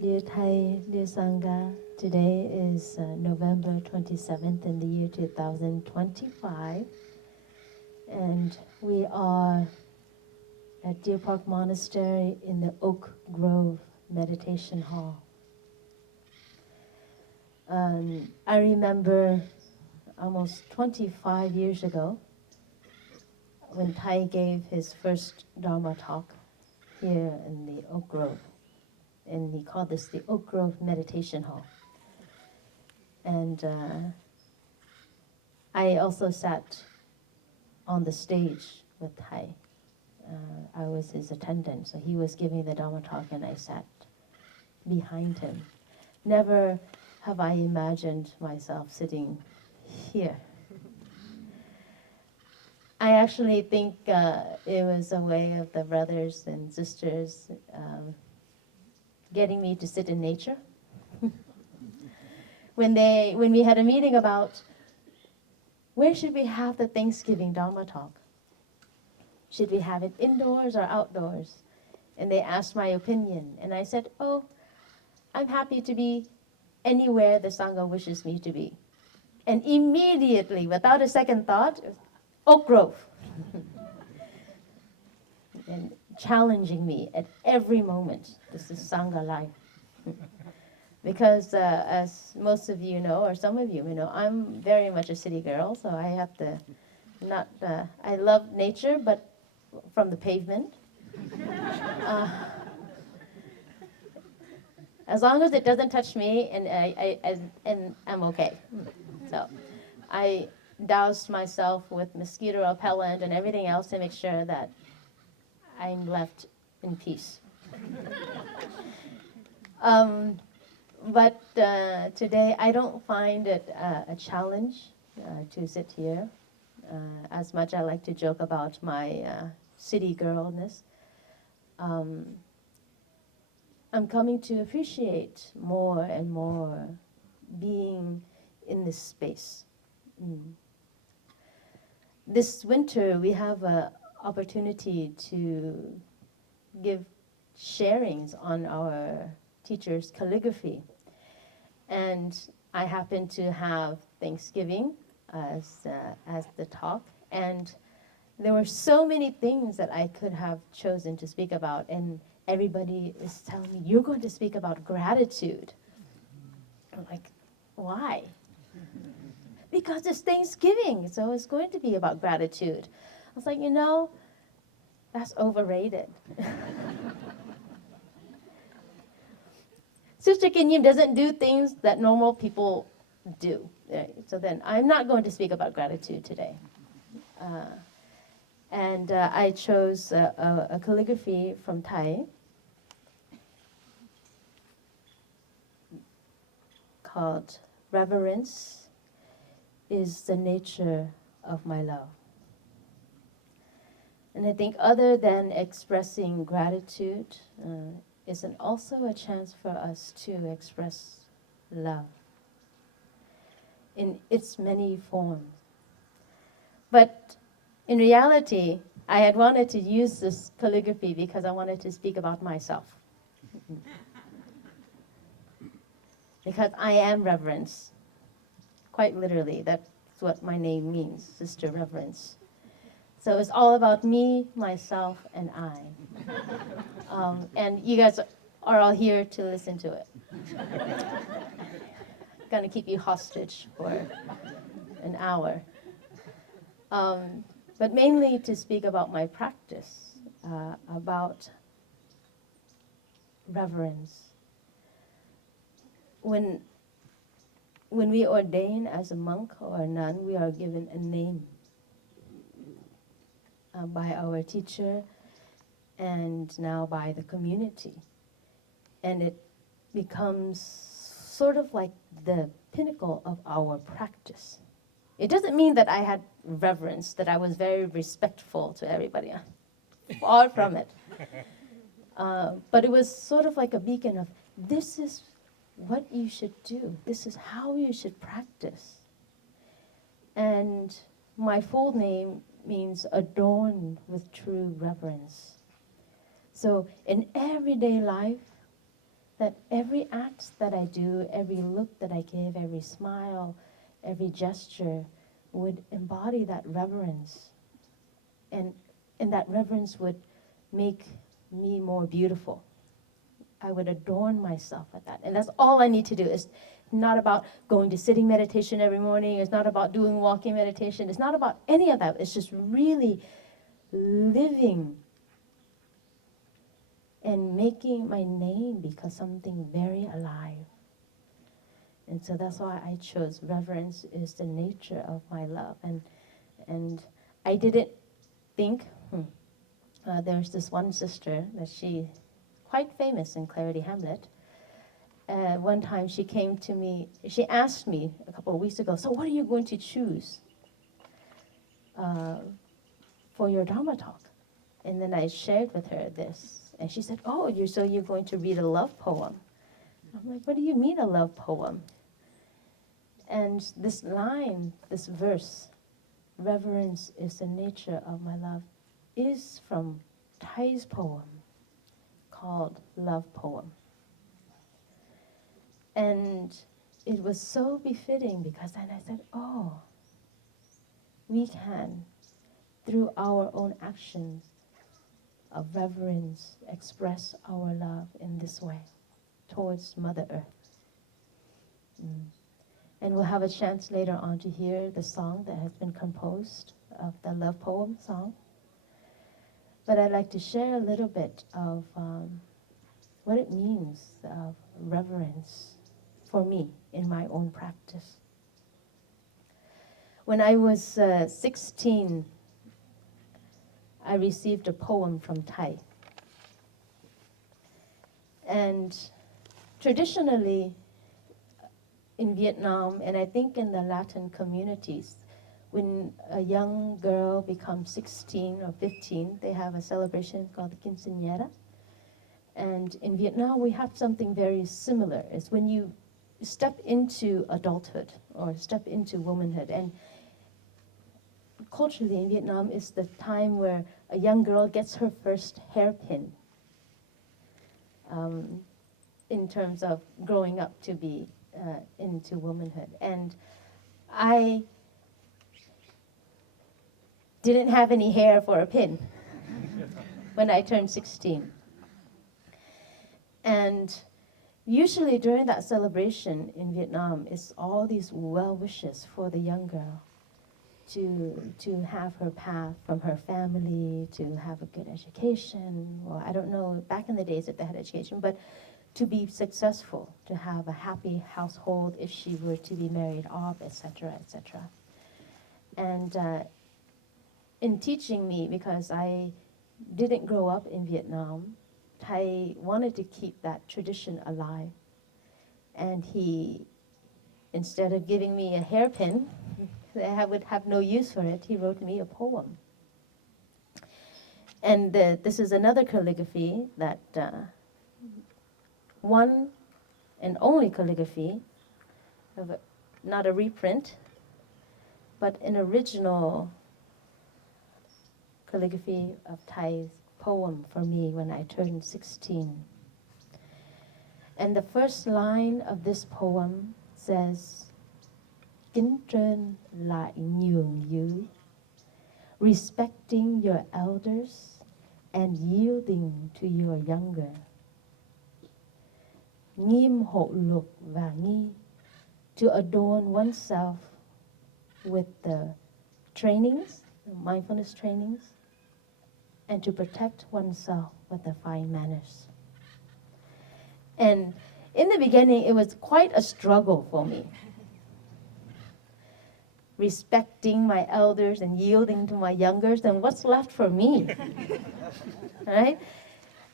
Dear Thai, dear Sangha, today is November 27th in the year 2025, and we are at Deer Park Monastery in the Oak Grove Meditation Hall. I remember almost 25 years ago when Thai gave his first Dharma talk here in the Oak Grove, and he called this the Oak Grove Meditation Hall. And I also sat on the stage with Thai. I was his attendant, so he was giving the Dharma talk and I sat behind him. Never have I imagined myself sitting here. I actually think it was a way of the brothers and sisters getting me to sit in nature. When we had a meeting about where should we have the Thanksgiving Dharma talk? Should we have it indoors or outdoors? And they asked my opinion. And I said, oh, I'm happy to be anywhere the Sangha wishes me to be. And immediately, without a second thought, Oak Grove. And challenging me at every moment. This is Sangha life. Because as most of you know, or some of you may know, I'm very much a city girl, so I have to I love nature, but from the pavement. As long as it doesn't touch me, and I'm okay. So I doused myself with mosquito repellent and everything else to make sure that I'm left in peace. But today I don't find it a challenge to sit here. As much I like to joke about my city girlness. I'm coming to appreciate more and more being in this space. This winter we have an opportunity to give sharings on our teacher's calligraphy. And I happen to have Thanksgiving as the talk. And there were so many things that I could have chosen to speak about. And everybody is telling me, you're going to speak about gratitude. I'm like, why? Because it's Thanksgiving, so it's going to be about gratitude. I was like, that's overrated. Sister Nghiem doesn't do things that normal people do. Right? So then I'm not going to speak about gratitude today. And I chose a calligraphy from Thai called Reverence is the Nature of My Love. And I think other than expressing gratitude, is also a chance for us to express love in its many forms. But in reality, I had wanted to use this calligraphy because I wanted to speak about myself. Because I am reverence. Quite literally, that's what my name means, Sister Reverence. So it's all about me, myself, and I. And you guys are all here to listen to it. Gonna keep you hostage for an hour. But mainly to speak about my practice, about reverence. When we ordain as a monk or a nun, we are given a name by our teacher and now by the community. And it becomes sort of like the pinnacle of our practice. It doesn't mean that I had reverence, that I was very respectful to everybody. Far from it. But it was sort of like a beacon of, this is what you should do. This is how you should practice. And my full name means adorned with true reverence. So in everyday life, that every act that I do, every look that I give, every smile, every gesture would embody that reverence. And that reverence would make me more beautiful. I would adorn myself with that. And that's all I need to do. It's not about going to sitting meditation every morning. It's not about doing walking meditation. It's not about any of that. It's just really living and making my name become something very alive. And so that's why I chose reverence is the nature of my love. And I didn't think, there's this one sister that she quite famous in Clarity Hamlet. One time she came to me, she asked me a couple of weeks ago, so what are you going to choose for your Dharma talk? And then I shared with her this. And she said, oh, you're going to read a love poem. I'm like, what do you mean a love poem? And this line, this verse, reverence is the nature of my love, is from Thay's poem called Love Poem. And it was so befitting because then I said, oh, we can, through our own actions of reverence, express our love in this way towards Mother Earth. And we'll have a chance later on to hear the song that has been composed of the Love Poem song. But I'd like to share a little bit of what it means of reverence for me in my own practice. When I was 16, I received a poem from Thay. And traditionally in Vietnam, and I think in the Latin communities, when a young girl becomes 16 or 15, they have a celebration called the Quinceañera. And in Vietnam, we have something very similar. It's when you step into adulthood or step into womanhood. And culturally in Vietnam, it's the time where a young girl gets her first hairpin in terms of growing up to be into womanhood. And I didn't have any hair for a pin when I turned 16. And usually during that celebration in Vietnam, it's all these well wishes for the young girl to have her path from her family, to have a good education. Well, I don't know back in the days if they had education, but to be successful, to have a happy household if she were to be married off, etc., etc. And in teaching me, because I didn't grow up in Vietnam, Thay wanted to keep that tradition alive. And he, instead of giving me a hairpin, I would have no use for it, he wrote me a poem. And this is another calligraphy that, one and only calligraphy, of not a reprint, but an original calligraphy of Thay's poem for me when I turned 16. And the first line of this poem says, Kính trên lại nhường dưới, respecting your elders and yielding to your younger. Nghiem hộ luật và nghi, to adorn oneself with the trainings, the mindfulness trainings, and to protect oneself with the fine manners. And in the beginning, it was quite a struggle for me. Respecting my elders and yielding to my youngers, then what's left for me? Right?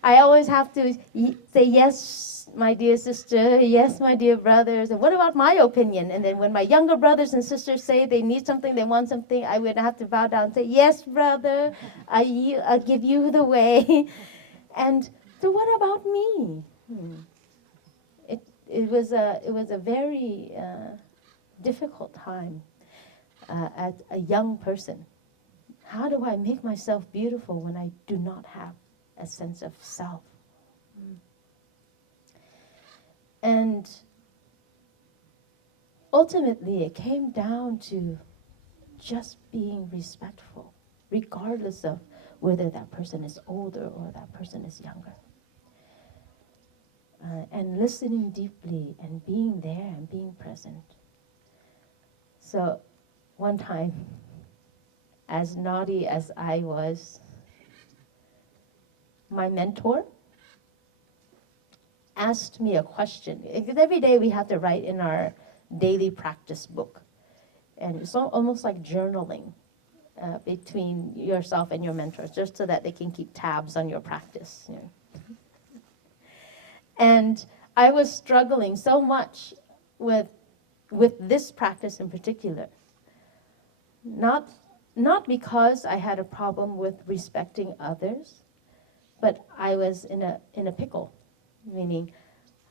I always have to say, yes, my dear sister, yes, my dear brothers, and what about my opinion? And then when my younger brothers and sisters say they need something, they want something, I would have to bow down and say, yes, brother, I give you the way. And so what about me? It was a very difficult time as a young person. How do I make myself beautiful when I do not have a sense of self? And ultimately, it came down to just being respectful, regardless of whether that person is older or that person is younger. And listening deeply and being there and being present. So one time, as naughty as I was, my mentor asked me a question. Because every day we have to write in our daily practice book. And it's almost like journaling between yourself and your mentors, just so that they can keep tabs on your practice. You know. And I was struggling so much with this practice in particular. Not because I had a problem with respecting others, but I was in a pickle, meaning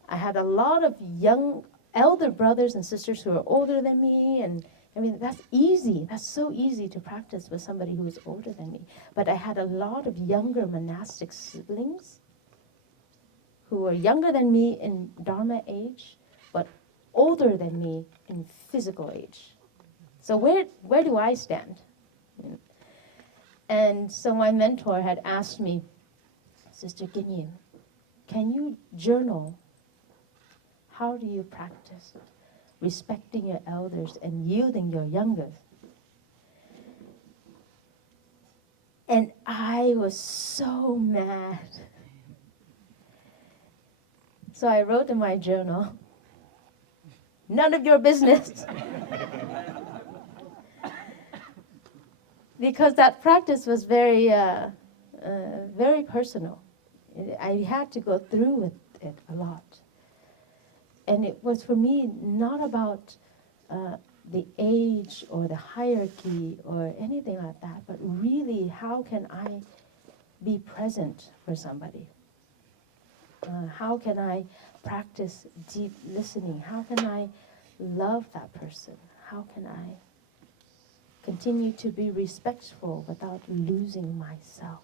I had a lot of young elder brothers and sisters who are older than me, and I mean that's easy. That's so easy to practice with somebody who is older than me. But I had a lot of younger monastic siblings who were younger than me in Dharma age, but older than me in physical age. So where do I stand? And so my mentor had asked me, Sister Nghiem, can you journal? How do you practice respecting your elders and yielding your younger? And I was so mad. So I wrote in my journal, none of your business. Because that practice was very personal. I had to go through with it a lot. And it was for me not about the age or the hierarchy or anything like that, but really how can I be present for somebody? How can I practice deep listening? How can I love that person? How can I continue to be respectful without losing myself?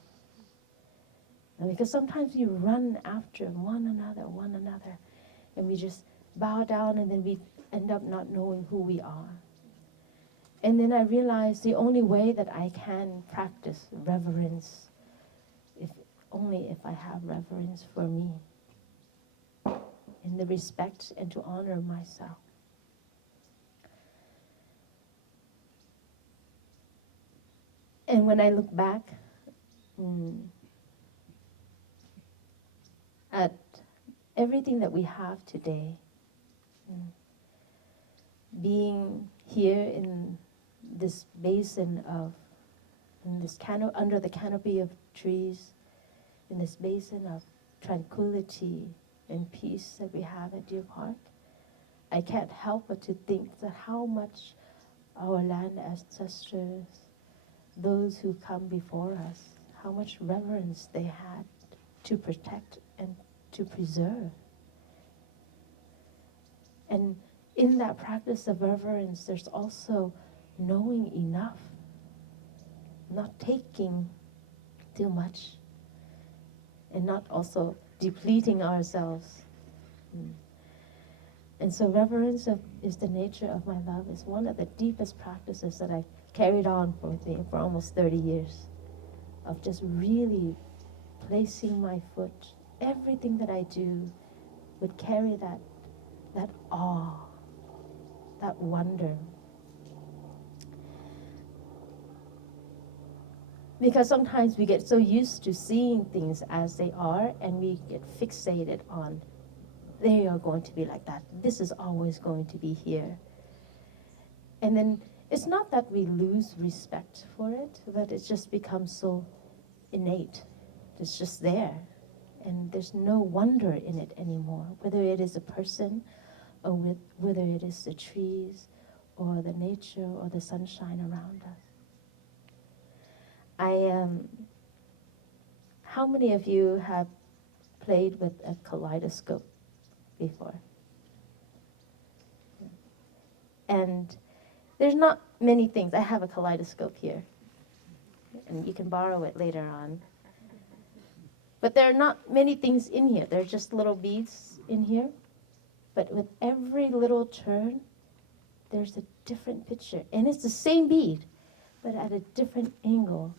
And because sometimes we run after one another, and we just bow down, and then we end up not knowing who we are. And then I realized the only way that I can practice reverence, only if I have reverence for me, in the respect and to honor myself. And when I look back at everything that we have today, being here in this basin of, under the canopy of trees, in this basin of tranquility and peace that we have at Deer Park, I can't help but to think that how much our land ancestors, those who come before us, how much reverence they had to protect and to preserve. And in that practice of reverence, there's also knowing enough, not taking too much, and not also depleting ourselves. And so reverence is the nature of my love. It's one of the deepest practices that I've carried on for almost 30 years, of just really placing my foot. Everything that I do would carry that awe, that wonder. Because sometimes we get so used to seeing things as they are, and we get fixated on, they are going to be like that. This is always going to be here. And then it's not that we lose respect for it, but it just becomes so innate. It's just there. And there's no wonder in it anymore, whether it is a person or whether it is the trees or the nature or the sunshine around us. How many of you have played with a kaleidoscope before? And there's not many things. I have a kaleidoscope here, and you can borrow it later on. But there are not many things in here. There are just little beads in here. But with every little turn, there's a different picture. And it's the same bead, but at a different angle.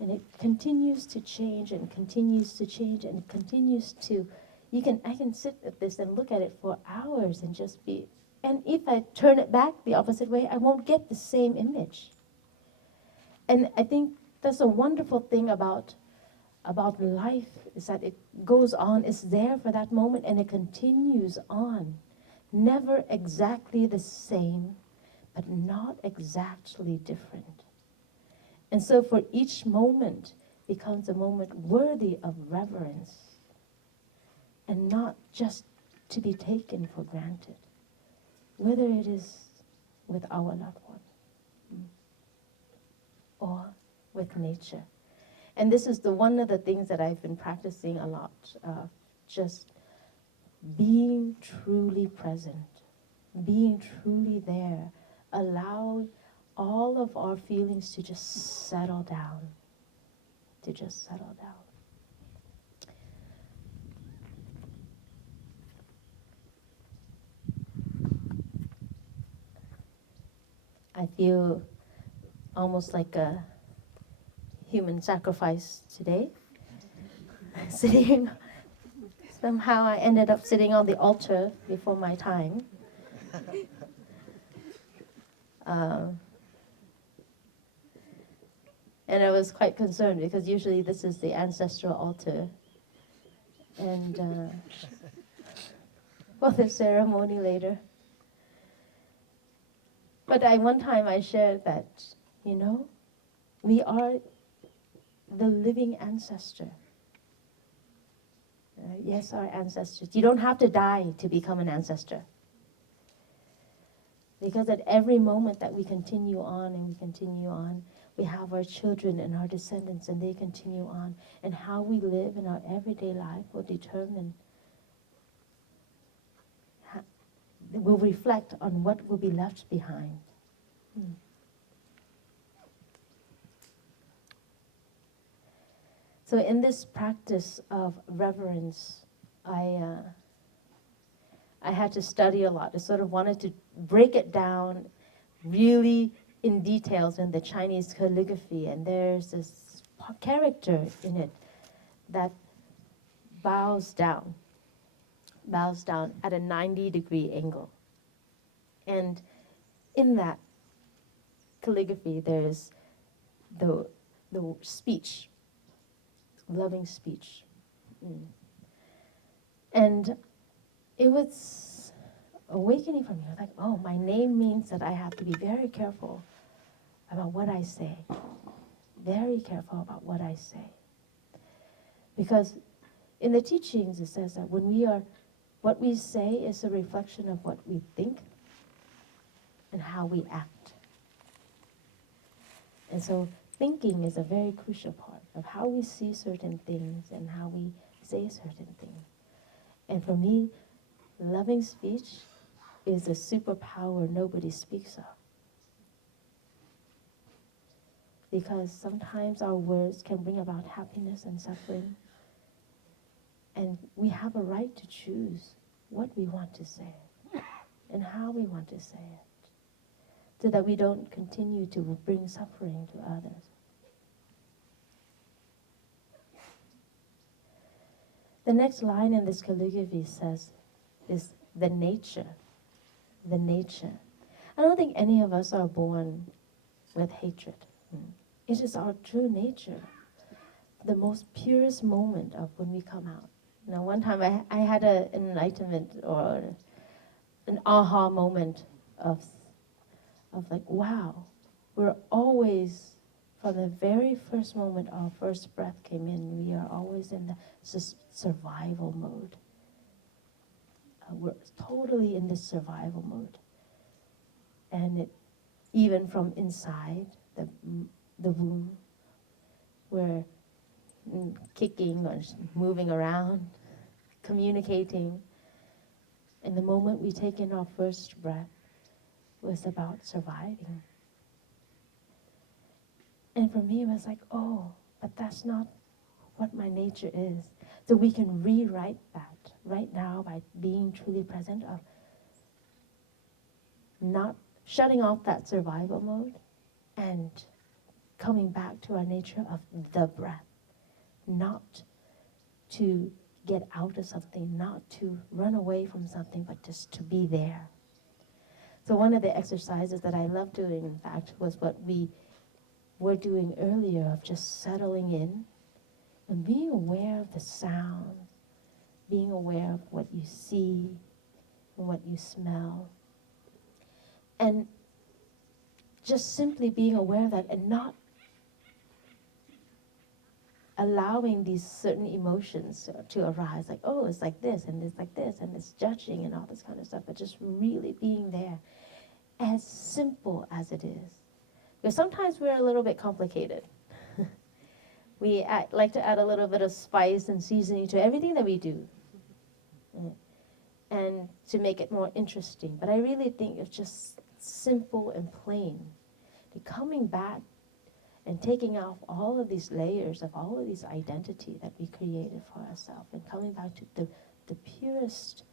And it continues to change and continues to change and continues to, I can sit at this and look at it for hours and just be, and if I turn it back the opposite way, I won't get the same image. And I think that's a wonderful thing about life, is that it goes on, it's there for that moment, and it continues on. Never exactly the same, but not exactly different. And so for each moment becomes a moment worthy of reverence and not just to be taken for granted, whether it is with our loved one or with nature. And this is one of the things that I've been practicing a lot, just being truly present, being truly there. Allow all of our feelings to just settle down, I feel almost like a human sacrifice today. Somehow I ended up sitting on the altar before my time. And I was quite concerned because usually this is the ancestral altar. And for the ceremony later. But one time I shared that, we are the living ancestor. Yes, our ancestors. You don't have to die to become an ancestor. Because at every moment that we continue on, we have our children and our descendants, and they continue on. And how we live in our everyday life will reflect on what will be left behind. So in this practice of reverence, I had to study a lot. I sort of wanted to break it down really in details in the Chinese calligraphy, and there's this character in it that bows down at a 90-degree angle. And in that calligraphy, there's the speech, loving speech. And it was awakening for me. I was like, oh, my name means that I have to be very careful about what I say. Very careful about what I say. Because in the teachings it says that what we say is a reflection of what we think and how we act. And so thinking is a very crucial part of how we see certain things and how we say certain things. And for me, loving speech is a superpower nobody speaks of. Because sometimes our words can bring about happiness and suffering. And we have a right to choose what we want to say and how we want to say it, so that we don't continue to bring suffering to others. The next line in this calligraphy says, is the nature. The nature. I don't think any of us are born with hatred. It is our true nature. The most purest moment of when we come out. One time I had an enlightenment or an aha moment of like, wow, we're always, from the very first moment our first breath came in, we are always in the survival mode. We're totally in this survival mode. And even from inside the womb, we're kicking or moving around, communicating. And the moment we take in our first breath was about surviving. And for me, it was like, oh, but that's not what my nature is. So we can rewrite that right now by being truly present, of not shutting off that survival mode and coming back to our nature of the breath, not to get out of something, not to run away from something, but just to be there. So one of the exercises that I love doing, in fact, was what we were doing earlier, of just settling in and being aware of the sound, being aware of what you see and what you smell. And just simply being aware of that and not allowing these certain emotions to arise, like, oh, it's like this, and it's like this, and it's judging and all this kind of stuff, but just really being there, as simple as it is. Because sometimes we're a little bit complicated. We like to add a little bit of spice and seasoning to everything that we do, and to make it more interesting. But I really think it's just simple and plain. Coming back and taking off all of these layers of all of these identity that we created for ourselves, and coming back to the purest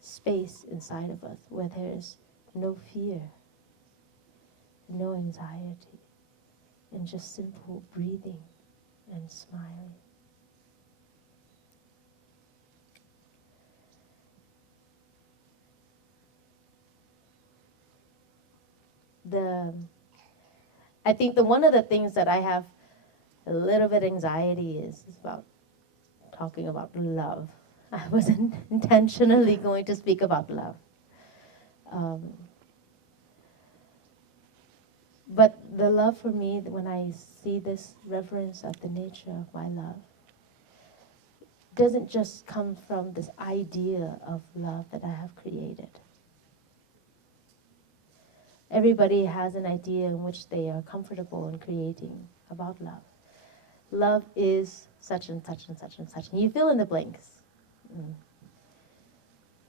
space inside of us, where there's no fear, no anxiety, and just simple breathing and smiling. I think one of the things that I have a little bit anxiety is about talking about love. I wasn't intentionally going to speak about love. But the love for me, when I see this reverence of the nature of my love, doesn't just come from this idea of love that I have created. Everybody has an idea in which they are comfortable in creating about love. Love is such and such and such and such. And you fill in the blanks.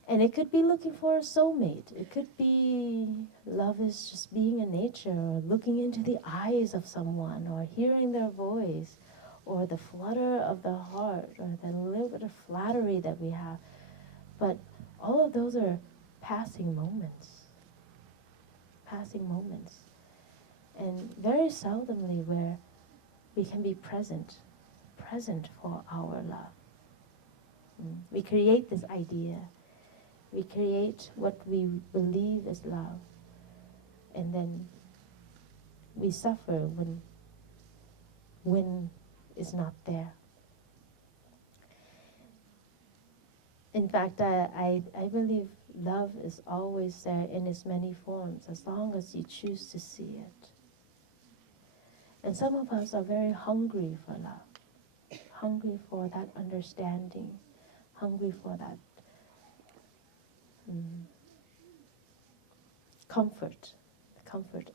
And it could be looking for a soulmate. It could be love is just being in nature, or looking into the eyes of someone, or hearing their voice, or the flutter of the heart, or the little bit of flattery that we have. But all of those are passing moments. Passing moments. And very seldomly where we can be present for our love. We create this idea. We create what we believe is love. And then we suffer when it's not there. In fact, I believe love is always there in its many forms, as long as you choose to see it. And some of us are very hungry for love, hungry for that understanding, hungry for that comfort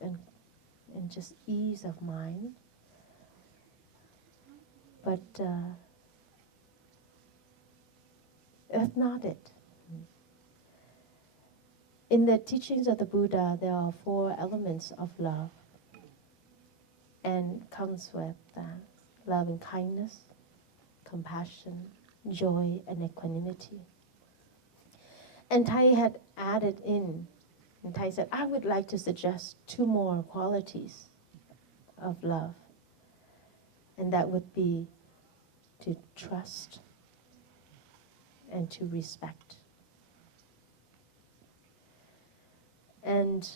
and just ease of mind. But that's not it. In the teachings of the Buddha, there are 4 elements of love, and comes with love and kindness, compassion, joy, and equanimity. And Tai had added in, and Tai said, I would like to suggest 2 more qualities of love, and that would be to trust and to respect. And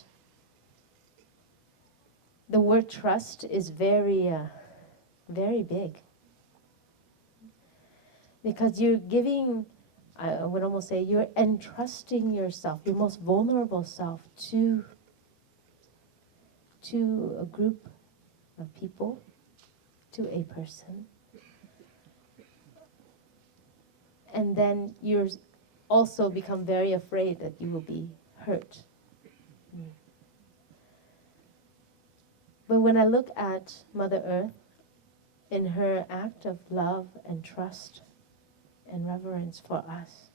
the word trust is very, very big. Because you're giving, I would almost say, you're entrusting yourself, your most vulnerable self, to a group of people, to a person. And then you're also become very afraid that you will be hurt. But when I look at Mother Earth, in her act of love and trust and reverence for us,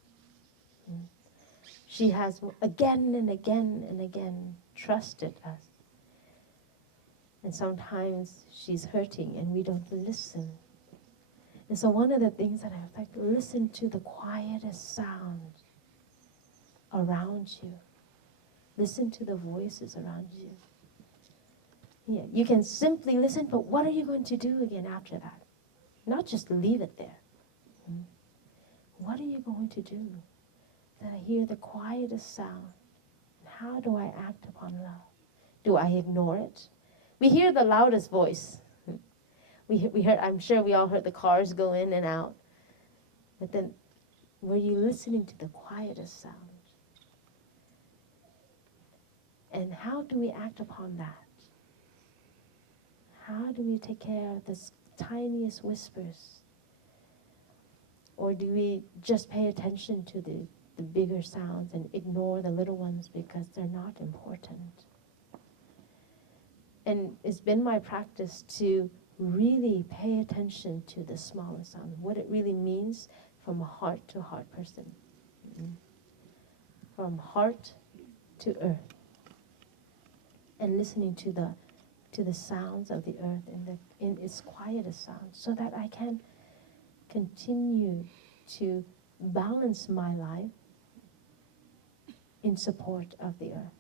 she has again and again and again trusted us. And sometimes she's hurting and we don't listen. And so one of the things that I like, listen to the quietest sound around you. Listen to the voices around you. Yeah, you can simply listen, but what are you going to do again after that? Not just leave it there. What are you going to do? That I hear the quietest sound. How do I act upon love? Do I ignore it? We hear the loudest voice. We heard, I'm sure we all heard the cars go in and out. But then, were you listening to the quietest sound? And how do we act upon that? How do we take care of the tiniest whispers? Or do we just pay attention to the bigger sounds and ignore the little ones because they're not important? And it's been my practice to really pay attention to the smallest sound, what it really means from a heart-to-heart person. From heart to earth. And listening to the sounds of the earth in its quietest sound, so that I can continue to balance my life in support of the earth.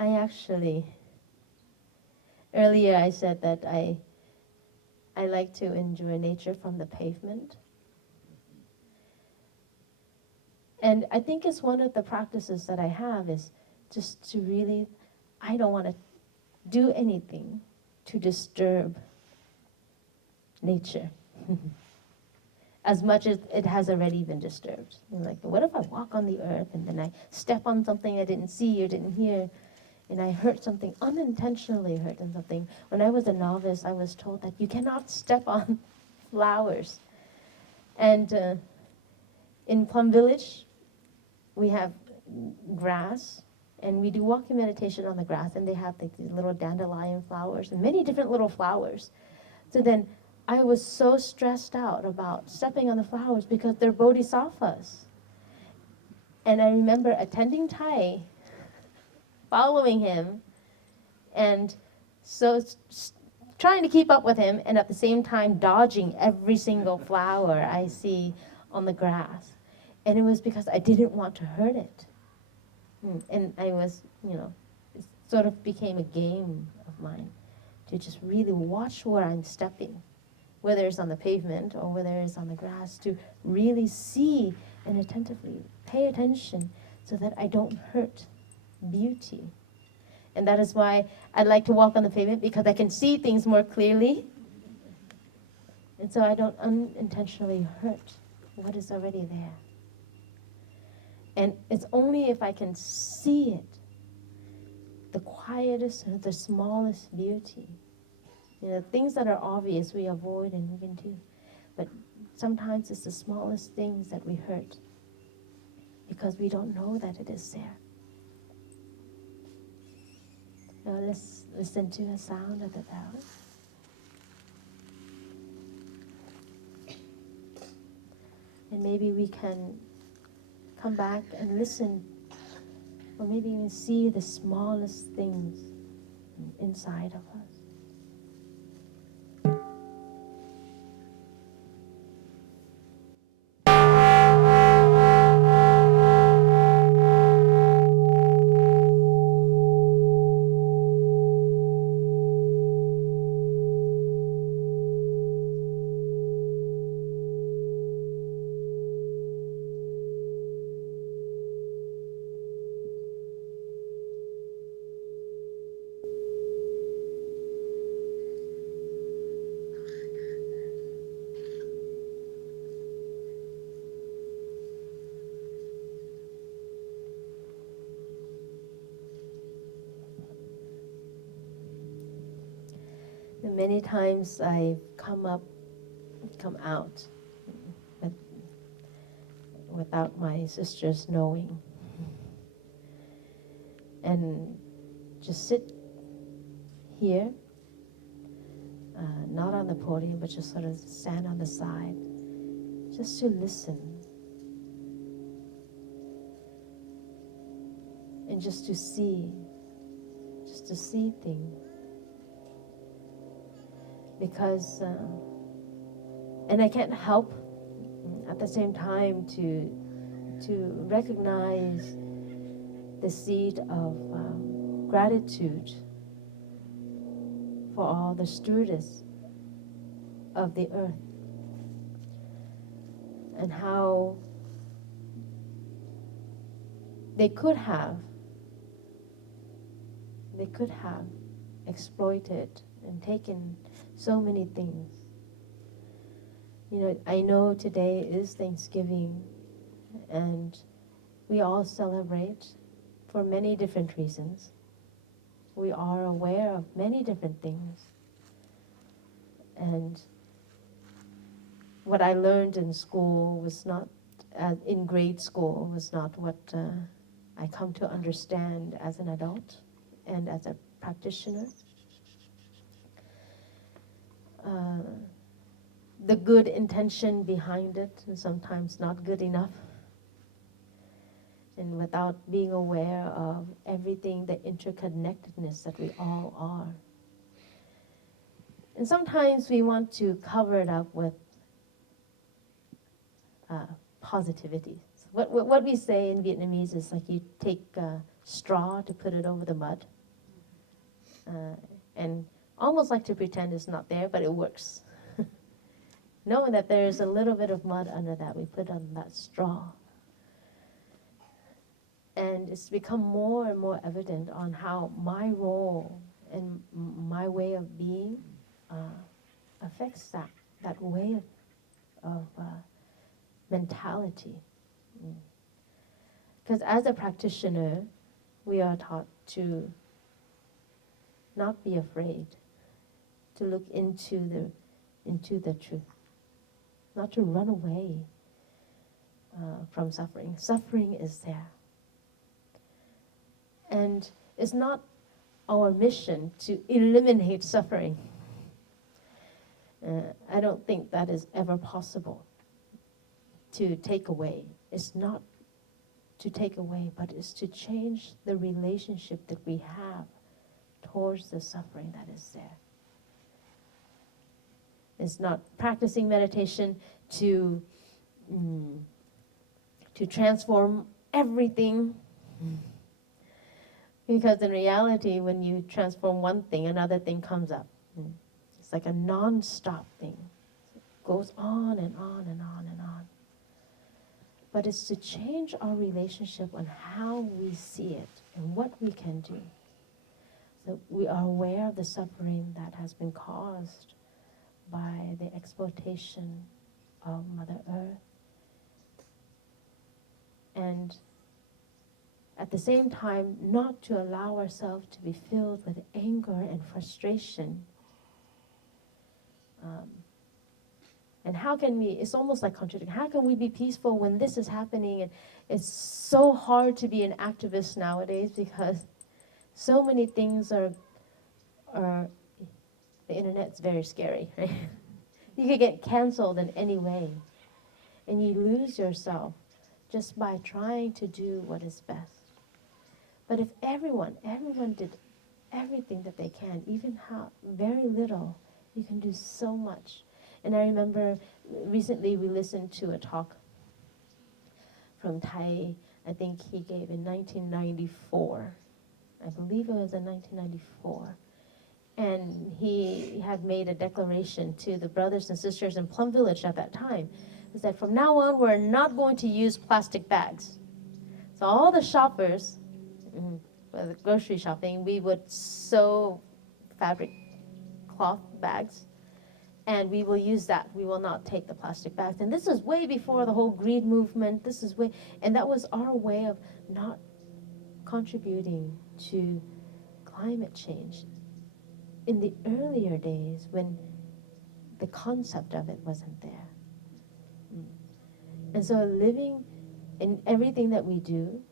I actually, earlier I said that I like to enjoy nature from the pavement. And I think it's one of the practices that I have is just to really, I don't want to do anything to disturb nature as much as it has already been disturbed. Like, what if I walk on the earth and then I step on something I didn't see or didn't hear, and I hurt something, unintentionally hurt something. When I was a novice, I was told that you cannot step on flowers. And in Plum Village, we have grass, and we do walking meditation on the grass, and they have like these little dandelion flowers and many different little flowers. So then I was so stressed out about stepping on the flowers because they're bodhisattvas. And I remember attending Thai, following him, and so trying to keep up with him, and at the same time dodging every single flower I see on the grass. And it was because I didn't want to hurt it. And I was, it sort of became a game of mine to just really watch where I'm stepping, whether it's on the pavement or whether it's on the grass, to really see and attentively pay attention so that I don't hurt beauty. And that is why I like to walk on the pavement, because I can see things more clearly. And so I don't unintentionally hurt what is already there. And it's only if I can see it, the quietest and the smallest beauty. Things that are obvious we avoid and we can do. But sometimes it's the smallest things that we hurt because we don't know that it is there. Now let's listen to the sound of the bell. And maybe we can come back and listen, or maybe even see the smallest things inside of us. And many times I've come out without my sisters knowing, and just sit here, not on the podium, but just sort of stand on the side, just to listen, and just to see things. because, and I can't help at the same time to recognize the seed of gratitude for all the stewardess of the earth, and how they could have exploited and taken so many things. You know, I know today is Thanksgiving, and we all celebrate for many different reasons. We are aware of many different things. And what I learned in school was not, in grade school, was not what I come to understand as an adult and as a practitioner. The good intention behind it, and sometimes not good enough. And without being aware of everything, the interconnectedness that we all are. And sometimes we want to cover it up with positivity. What we say in Vietnamese is like you take straw to put it over the mud. And almost like to pretend it's not there, but it works. Knowing that there's a little bit of mud under that, we put on that straw. And it's become more and more evident on how my role and my way of being affects that way of mentality. Because as a practitioner, we are taught to not be afraid, to look into the truth, not to run away from suffering. Suffering is there. And it's not our mission to eliminate suffering. I don't think that is ever possible to take away. It's not to take away, but it's to change the relationship that we have towards the suffering that is there. It's not practicing meditation to transform everything. Because in reality, when you transform one thing, another thing comes up. It's like a non-stop thing. It goes on and on and on and on. But it's to change our relationship on how we see it and what we can do. So we are aware of the suffering that has been caused by the exploitation of Mother Earth. And at the same time, not to allow ourselves to be filled with anger and frustration. And how can we, it's almost like contradiction, how can we be peaceful when this is happening? And it's so hard to be an activist nowadays because so many things are the internet's very scary, right? You could get canceled in any way. And you lose yourself just by trying to do what is best. But if everyone did everything that they can, even how very little, you can do so much. And I remember recently we listened to a talk from Thai, I think he gave in 1994. I believe it was in 1994. And he had made a declaration to the brothers and sisters in Plum Village at that time. He said, from now on, we're not going to use plastic bags. So all the shoppers, for the grocery shopping, we would sew fabric cloth bags, and we will use that. We will not take the plastic bags. And this is way before the whole green movement. And that was our way of not contributing to climate change in the earlier days when the concept of it wasn't there. And so living in everything that we do,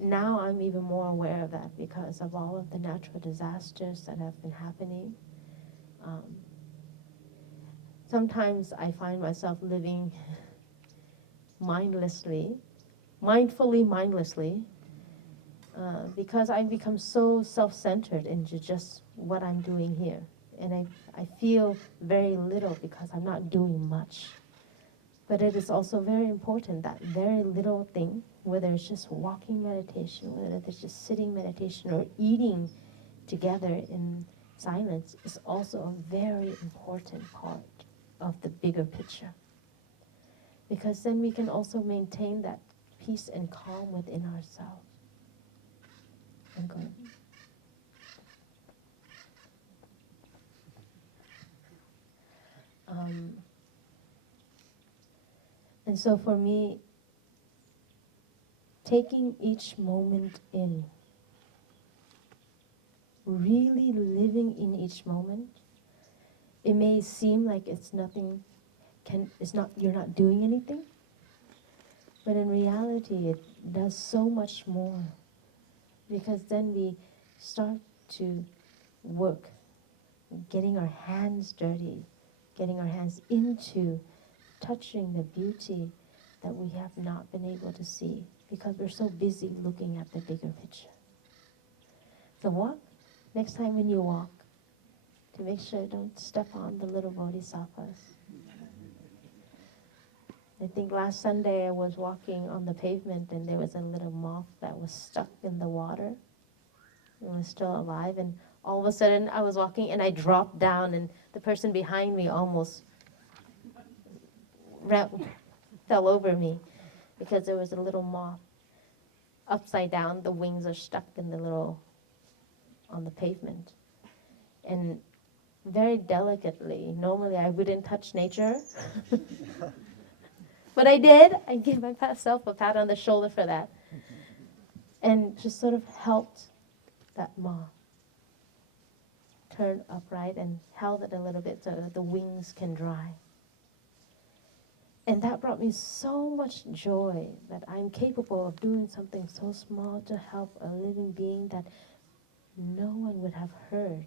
now I'm even more aware of that because of all of the natural disasters that have been happening. Sometimes I find myself living mindfully, because I've become so self-centered into just what I'm doing here. and I feel very little because I'm not doing much. But it is also very important, that very little thing, whether it's just walking meditation, whether it's just sitting meditation, or eating together in silence, is also a very important part of the bigger picture. Because then we can also maintain that peace and calm within ourselves. I'm going. And so for me, taking each moment in, really living in each moment, it may seem like it's nothing, you're not doing anything, but in reality it does so much more, because then we start to work, getting our hands dirty, getting our hands into touching the beauty that we have not been able to see because we're so busy looking at the bigger picture. So walk, next time when you walk, to make sure you don't step on the little bodhisattvas. I think last Sunday I was walking on the pavement and there was a little moth that was stuck in the water. It was still alive, and all of a sudden I was walking and I dropped down, and the person behind me almost fell over me because there was a little moth upside down. The wings are stuck in on the pavement. And very delicately, normally I wouldn't touch nature, but I did. I gave myself a pat on the shoulder for that, and just sort of helped that moth turn upright and held it a little bit so that the wings can dry. And that brought me so much joy that I'm capable of doing something so small to help a living being that no one would have heard,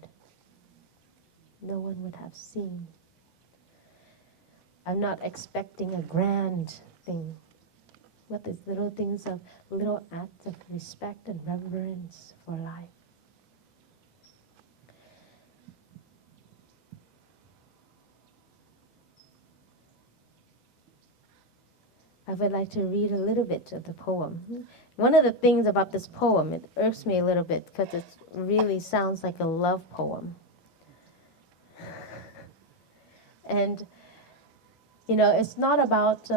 no one would have seen. I'm not expecting a grand thing, but these little things of little acts of respect and reverence for life. I would like to read a little bit of the poem. One of the things about this poem, it irks me a little bit because it really sounds like a love poem. And, it's not about,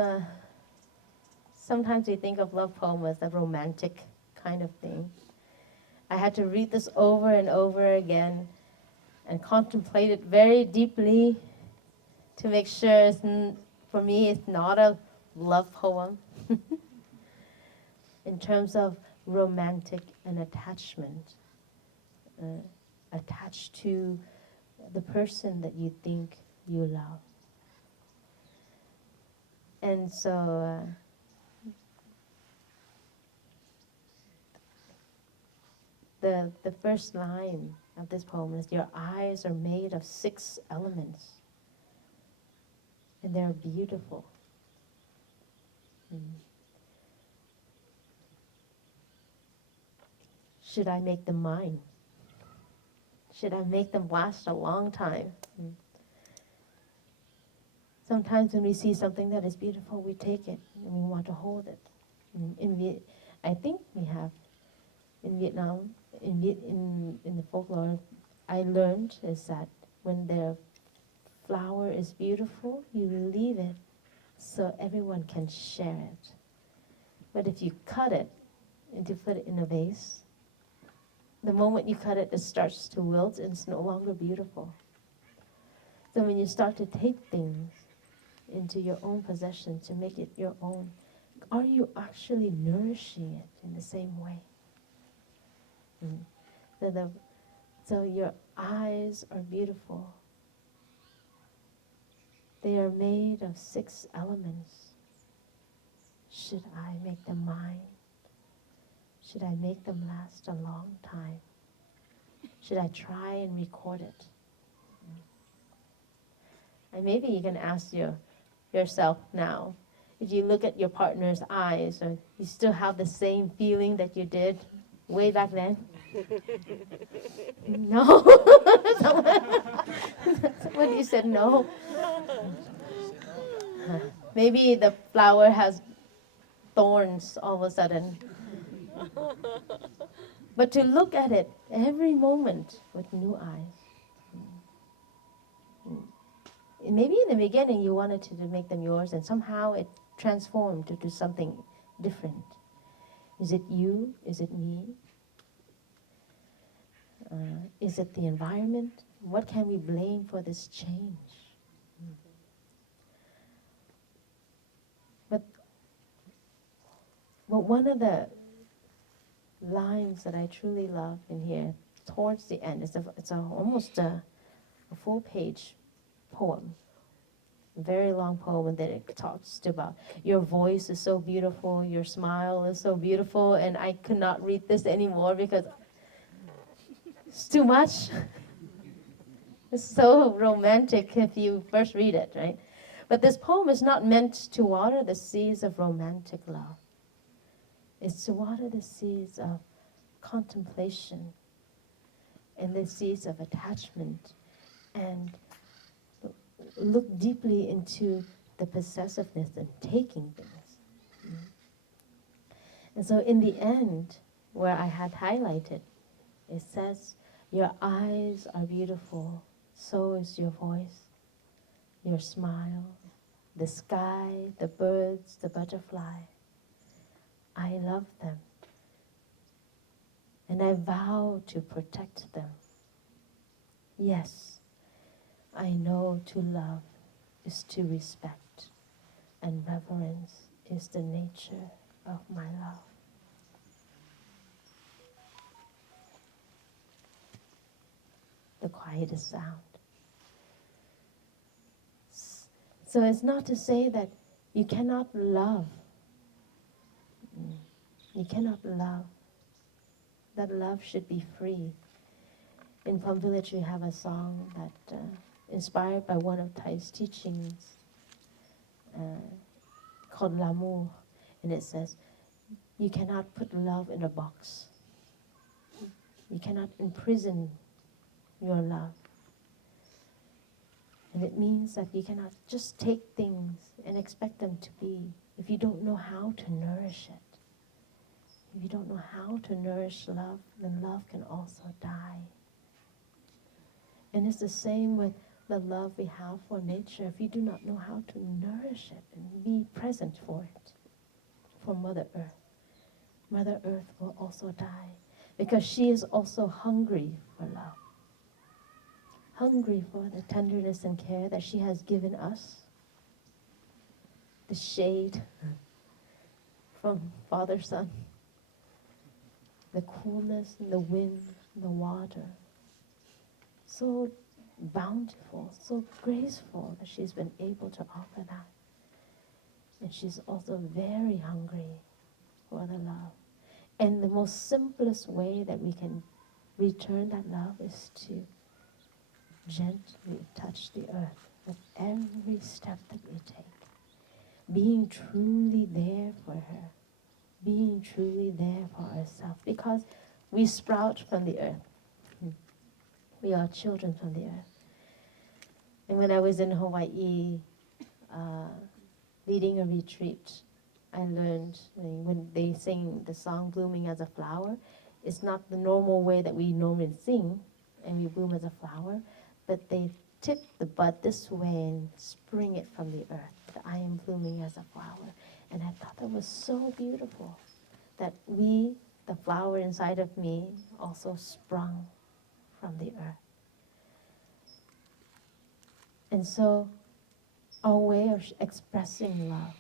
sometimes we think of love poem as a romantic kind of thing. I had to read this over and over again and contemplate it very deeply to make sure for me it's not a love poem in terms of romantic and attachment, attached to the person that you think you love. And so the first line of this poem is, your eyes are made of 6 elements, and they're beautiful. Should I make them mine? Should I make them last a long time? Sometimes when we see something that is beautiful, we take it and we want to hold it. I think we have in Vietnam, in the folklore, I learned is that when the flower is beautiful, you leave it so everyone can share it. But if you cut it and you put it in a vase, the moment you cut it, it starts to wilt and it's no longer beautiful. So when you start to take things into your own possession to make it your own, are you actually nourishing it in the same way? So your eyes are beautiful. They are made of 6 elements. Should I make them mine? Should I make them last a long time? Should I try and record it? And maybe you can ask yourself now, if you look at your partner's eyes, or you still have the same feeling that you did way back then? No. Somebody said no. Maybe the flower has thorns all of a sudden. But to look at it every moment with new eyes. Maybe in the beginning you wanted to make them yours, and somehow it transformed into something different. Is it you? Is it me? Is it the environment? What can we blame for this change? But one of the lines that I truly love in here, towards the end, it's almost a full-page poem, a very long poem that it talks about your voice is so beautiful, your smile is so beautiful, and I could not read this anymore because it's too much. It's so romantic if you first read it, right? But this poem is not meant to water the seas of romantic love. It's to water the seas of contemplation and the seas of attachment, and look deeply into the possessiveness and taking things. And so in the end, where I had highlighted, it says, your eyes are beautiful, so is your voice, your smile, the sky, the birds, the butterfly. I love them, and I vow to protect them. Yes, I know to love is to respect, and reverence is the nature of my love. The quietest sound. So it's not to say that you cannot love. You cannot love. That love should be free. In Plum Village, we have a song that inspired by one of Thai's teachings called L'amour, and it says, you cannot put love in a box. You cannot imprison your love. And it means that you cannot just take things and expect them to be, if you don't know how to nourish it. If you don't know how to nourish love, then love can also die. And it's the same with the love we have for nature. If you do not know how to nourish it and be present for it, for Mother Earth will also die, because she is also hungry for love. Hungry for the tenderness and care that she has given us, the shade from Father, Son, the coolness and the wind and the water. So bountiful, so graceful that she's been able to offer that. And she's also very hungry for the love. And the most simplest way that we can return that love is to gently touch the earth with every step that we take. Being truly there for her. Being truly there for ourselves. Because we sprout from the earth. We are children from the earth. And when I was in Hawaii, leading a retreat, I learned when they sing the song Blooming as a Flower, it's not the normal way that we normally sing and we bloom as a flower, but they tip the bud this way and spring it from the earth, that I am blooming as a flower. And I thought that was so beautiful, that we, the flower inside of me, also sprung from the earth. And so our way of expressing love,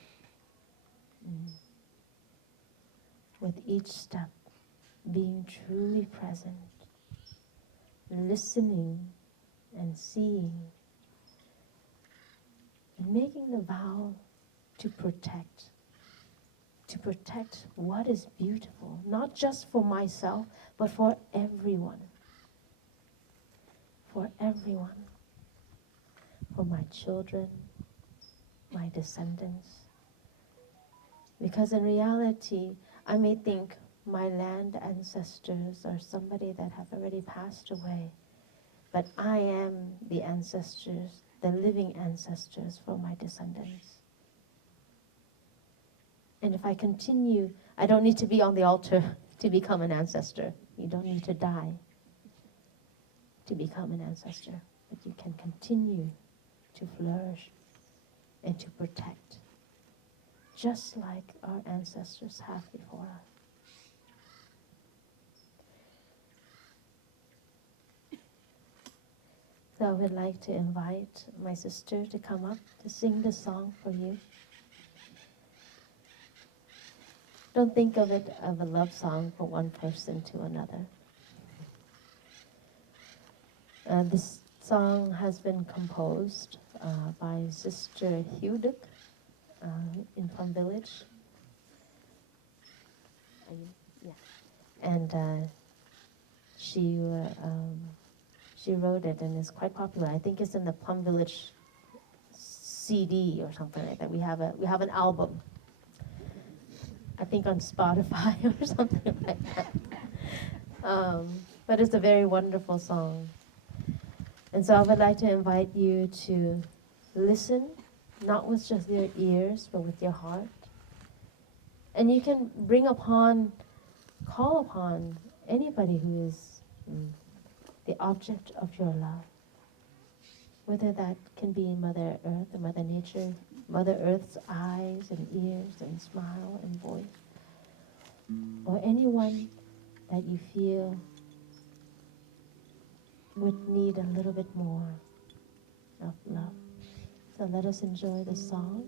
with each step, being truly present, listening and seeing, and making the vow to protect what is beautiful, not just for myself, but for everyone. For everyone. For my children, my descendants. Because in reality, I may think, my land ancestors are somebody that have already passed away, but I am the ancestors, the living ancestors for my descendants. And if I continue, I don't need to be on the altar to become an ancestor. You don't need to die to become an ancestor, but you can continue to flourish and to protect, just like our ancestors have before us. So I would like to invite my sister to come up to sing the song for you. Don't think of it as a love song for one person to another. This song has been composed by Sister Huduk in Plum Village. And she wrote it, and it's quite popular. I think it's in the Plum Village CD or something like that. We have an album, I think on Spotify or something like that. But it's a very wonderful song. And so I would like to invite you to listen, not with just your ears, but with your heart. And you can call upon anybody who is the object of your love. Whether that can be Mother Earth or Mother Nature, Mother Earth's eyes and ears and smile and voice, or anyone that you feel would need a little bit more of love. So let us enjoy the song.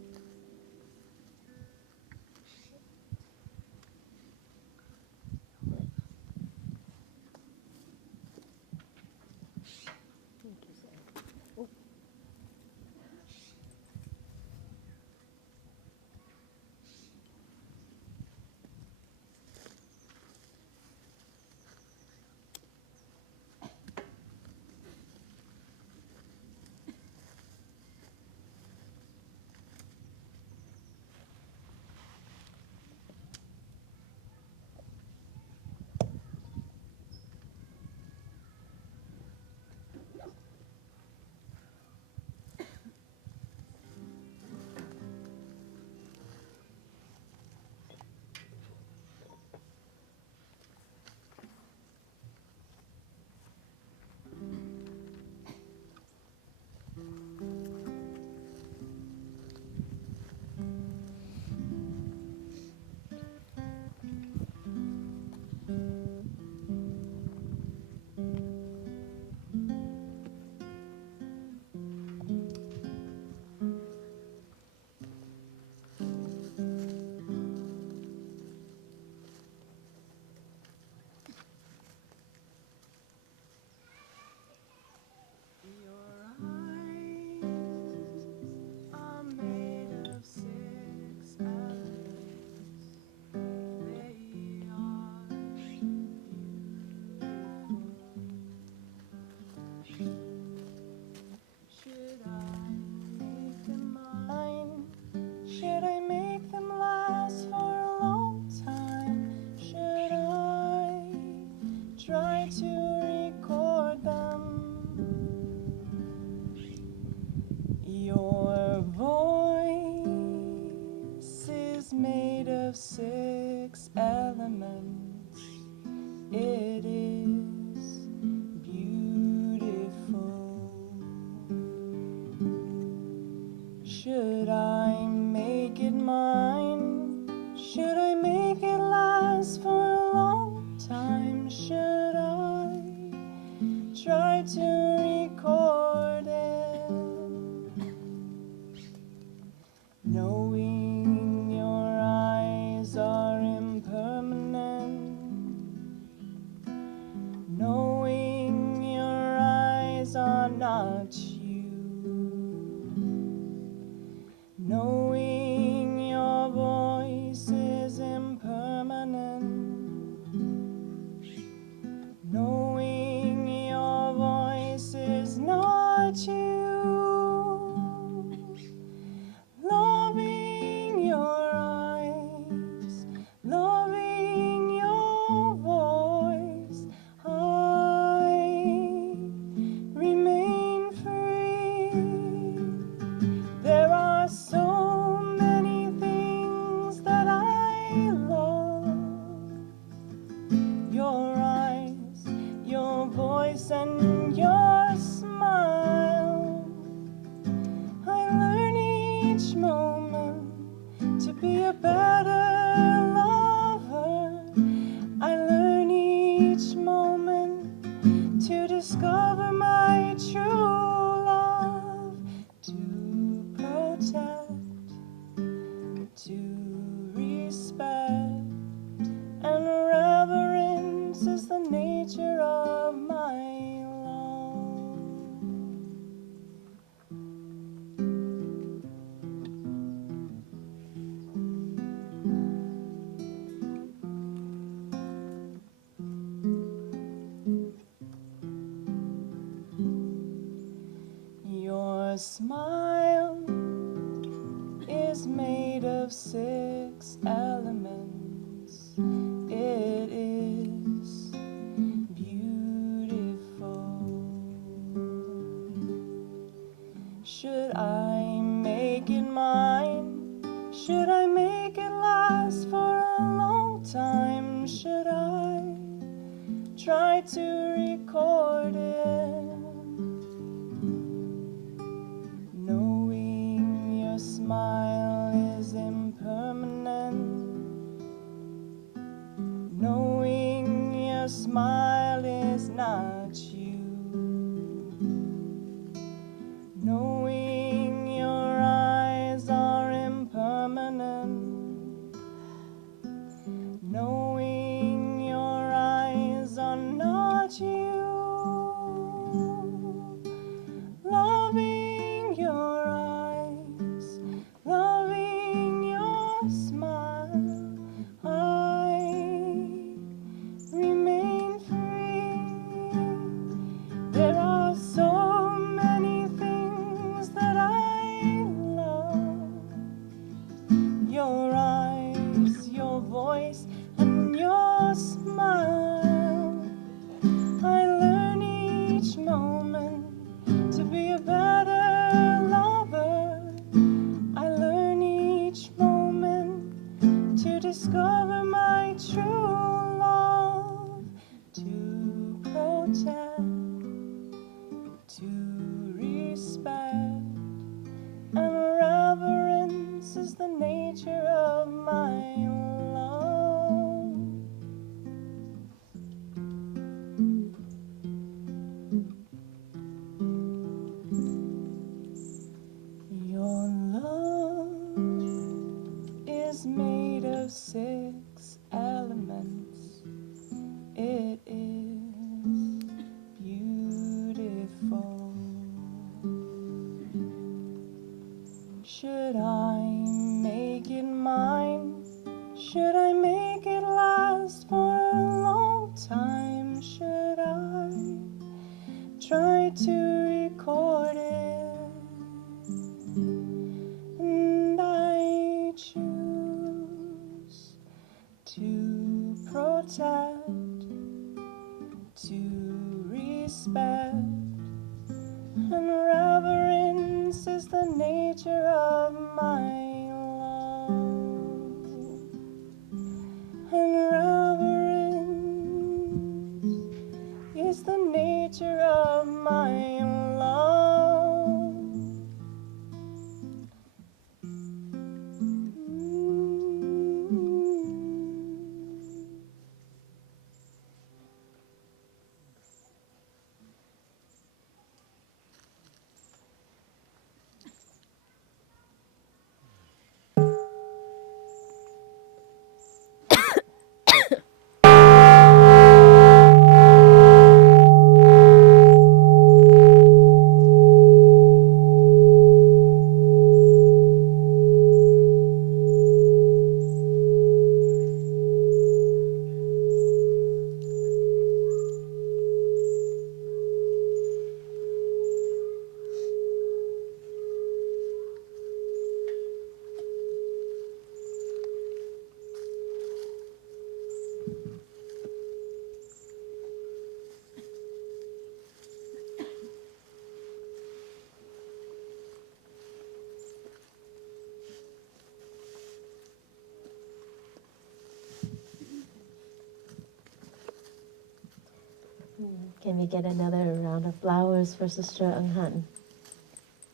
Your voice is made of 6 elements. It is beautiful. Should I make it mine? Should I make it last for a long time? Should I try to record it? Knowing your eyes be a better lover. I learn each moment to discover my true love, to protect, to respect, and reverence is the nature of my love. Your smile is made of 6 elements. It is beautiful. Should I make it mine? Should I make it last for a long time? Should I try to record it? Knowing your smile is impermanent, knowing your smile is not you, knowing your eyes are impermanent, knowing your eyes are not you. Loving your eyes, loving your smile, I remain free. There are so many things that I love. Your eyes, your voice, and your smile. I learn each moment to be a better lover. I learn each moment to discover my true love, to protect, to respect, and reverence is the nature of my love. Your love is made of 6 elements. It is beautiful. Should I make it mine? Should I make it last for a long time? Should I try to record it? And I choose to protect, to respect, and reverence is the nature of my love. And reverence is the nature of my love. Can we get another round of flowers for Sister Ang Han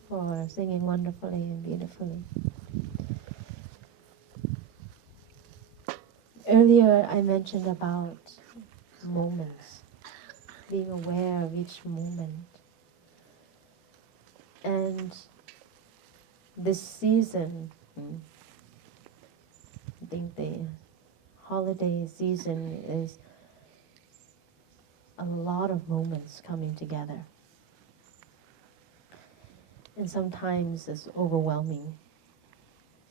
for singing wonderfully and beautifully? Earlier I mentioned about moments, being aware of each moment. And this season, I think the holiday season is a lot of moments coming together. And sometimes it's overwhelming.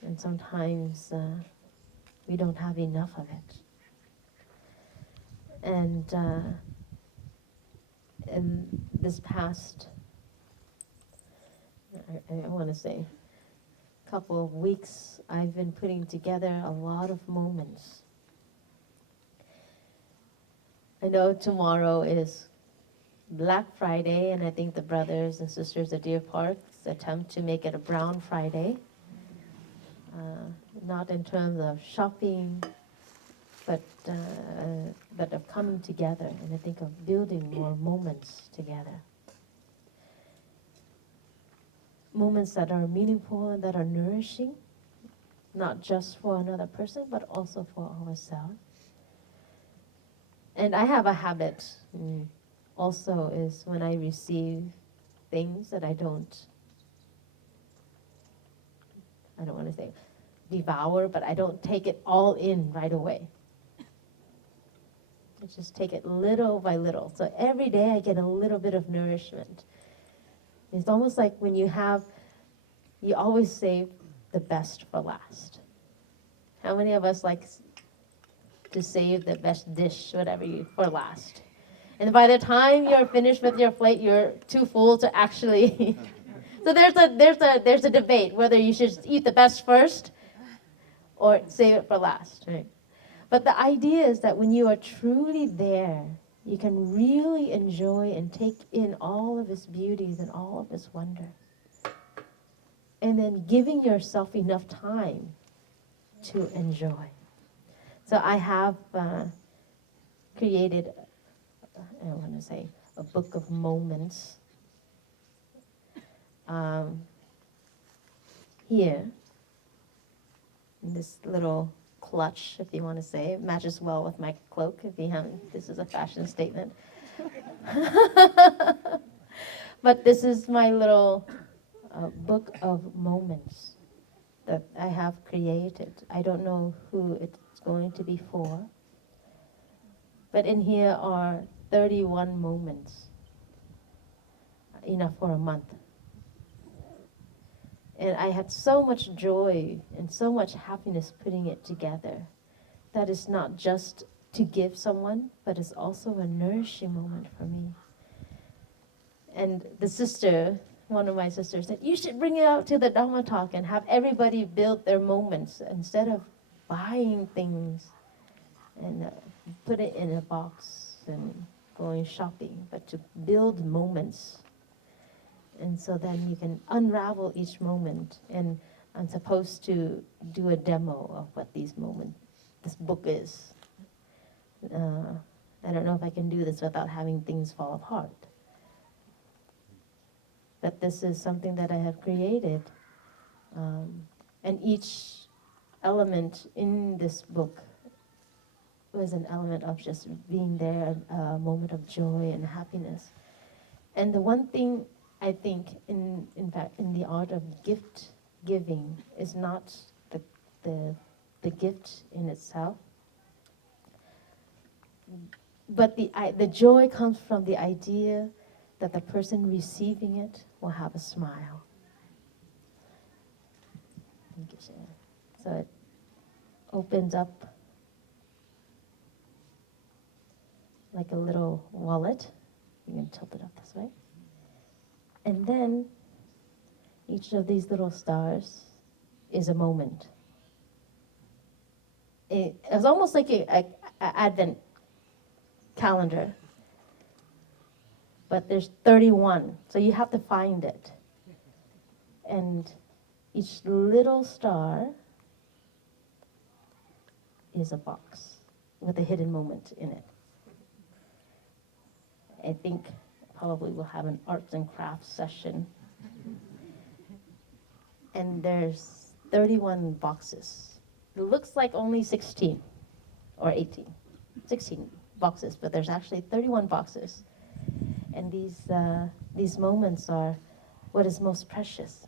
And sometimes we don't have enough of it. And in this past, I want to say, couple of weeks, I've been putting together a lot of moments. I know tomorrow is Black Friday, and I think the brothers and sisters at Deer Park attempt to make it a Brown Friday. Not in terms of shopping, but of coming together, and I think of building more moments together. Moments that are meaningful and that are nourishing, not just for another person, but also for ourselves. And I have a habit also is when I receive things that I don't want to say devour, but I don't take it all in right away. I just take it little by little. So every day I get a little bit of nourishment. It's almost like when you always save the best for last. How many of us like to save the best dish, for last? And by the time you're finished with your plate, you're too full to actually. So there's a debate whether you should eat the best first or save it for last, right? But the idea is that when you are truly there, you can really enjoy and take in all of its beauties and all of its wonder. And then giving yourself enough time to enjoy. So I have created, I want to say, a book of moments. Here, in this little clutch, if you want to say. It matches well with my cloak, if you haven't. This is a fashion statement. But this is my little book of moments that I have created. I don't know who it's going to be for. But in here are 31 moments, enough for a month. And I had so much joy and so much happiness putting it together. That is not just to give someone, but it's also a nourishing moment for me. And the sister, one of my sisters, said, you should bring it out to the Dhamma talk and have everybody build their moments instead of buying things and put it in a box and going shopping, but to build moments. And so then you can unravel each moment. And I'm supposed to do a demo of what this book is. I don't know if I can do this without having things fall apart. But this is something that I have created. And each element in this book was an element of just being there, a moment of joy and happiness. And the one thing I think, in fact, in the art of gift giving is not the gift in itself, but the joy comes from the idea that the person receiving it will have a smile. So it opens up like a little wallet. You can tilt it up this way. And then each of these little stars is a moment. It's almost like an advent calendar. But there's 31, so you have to find it. And each little star is a box with a hidden moment in it. I think probably we'll have an arts and crafts session. And there's 31 boxes. It looks like only 16. or 18, 16 boxes, but there's actually 31 boxes. And these moments are what is most precious.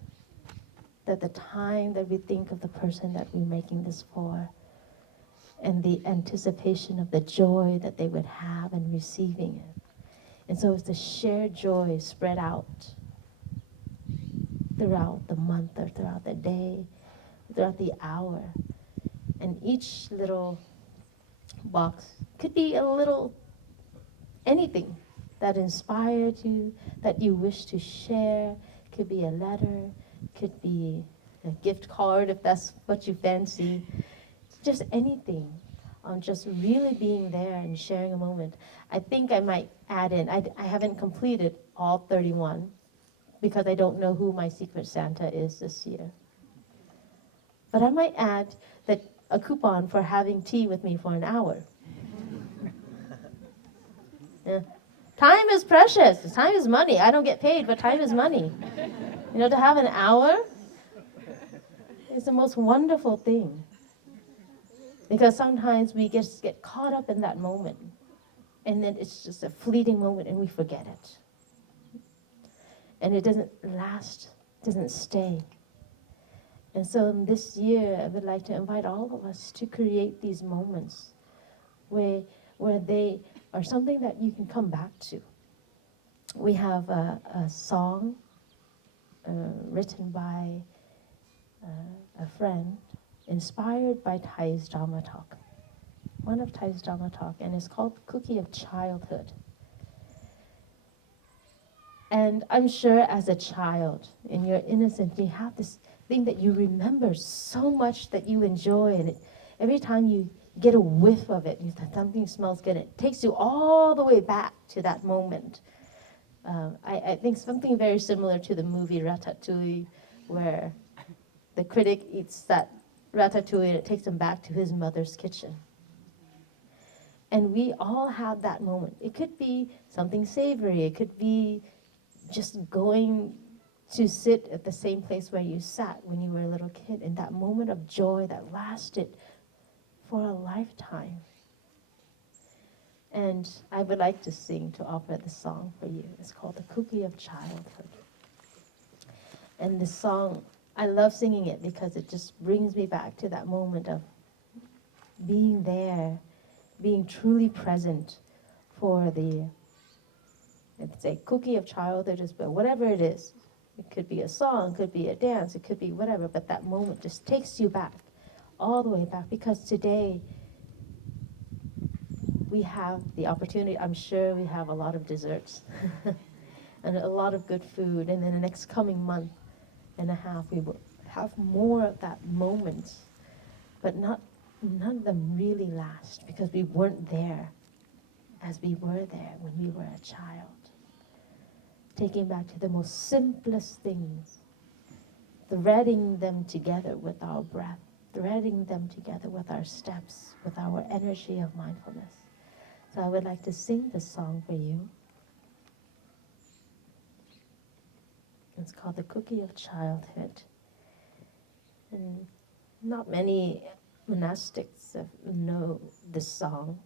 That the time that we think of the person that we're making this for, and the anticipation of the joy that they would have in receiving it. And so it's the shared joy spread out throughout the month or throughout the day, throughout the hour. And each little box could be a little anything that inspired you, that you wish to share. Could be a letter, could be a gift card if that's what you fancy. Just anything. Just really being there and sharing a moment. I think I might add in, I haven't completed all 31 because I don't know who my Secret Santa is this year. But I might add that a coupon for having tea with me for an hour. Yeah. Time is precious. Time is money. I don't get paid, but time is money. You know, to have an hour is the most wonderful thing. Because sometimes we just get caught up in that moment. And then it's just a fleeting moment and we forget it. And it doesn't last, doesn't stay. And so this year, I would like to invite all of us to create these moments where they are something that you can come back to. We have a song written by a friend, inspired by Thai's Dharma Talk. One of Thai's Dharma Talk, and it's called Cookie of Childhood. And I'm sure as a child, in your innocence, you have this thing that you remember so much that you enjoy, and every time you get a whiff of it, something smells good, it takes you all the way back to that moment. I think something very similar to the movie Ratatouille, where the critic eats that ratatouille and it takes him back to his mother's kitchen. And we all have that moment. It could be something savory. It could be just going to sit at the same place where you sat when you were a little kid, in that moment of joy that lasted for a lifetime. And I would like to sing, to offer the song for you. It's called The Cookie of Childhood. And this song, I love singing it because it just brings me back to that moment of being there, being truly present for the, it's a cookie of childhood, but whatever it is. It could be a song, it could be a dance, it could be whatever, but that moment just takes you back, all the way back, because today we have the opportunity, I'm sure we have a lot of desserts and a lot of good food, and in the next coming month and a half we will have more of that moment, but none of them really last because we weren't there as we were there when we were a child. Taking back to the most simplest things, threading them together with our breath, threading them together with our steps, with our energy of mindfulness. So I would like to sing this song for you. It's called The Cookie of Childhood. And not many monastics know this song.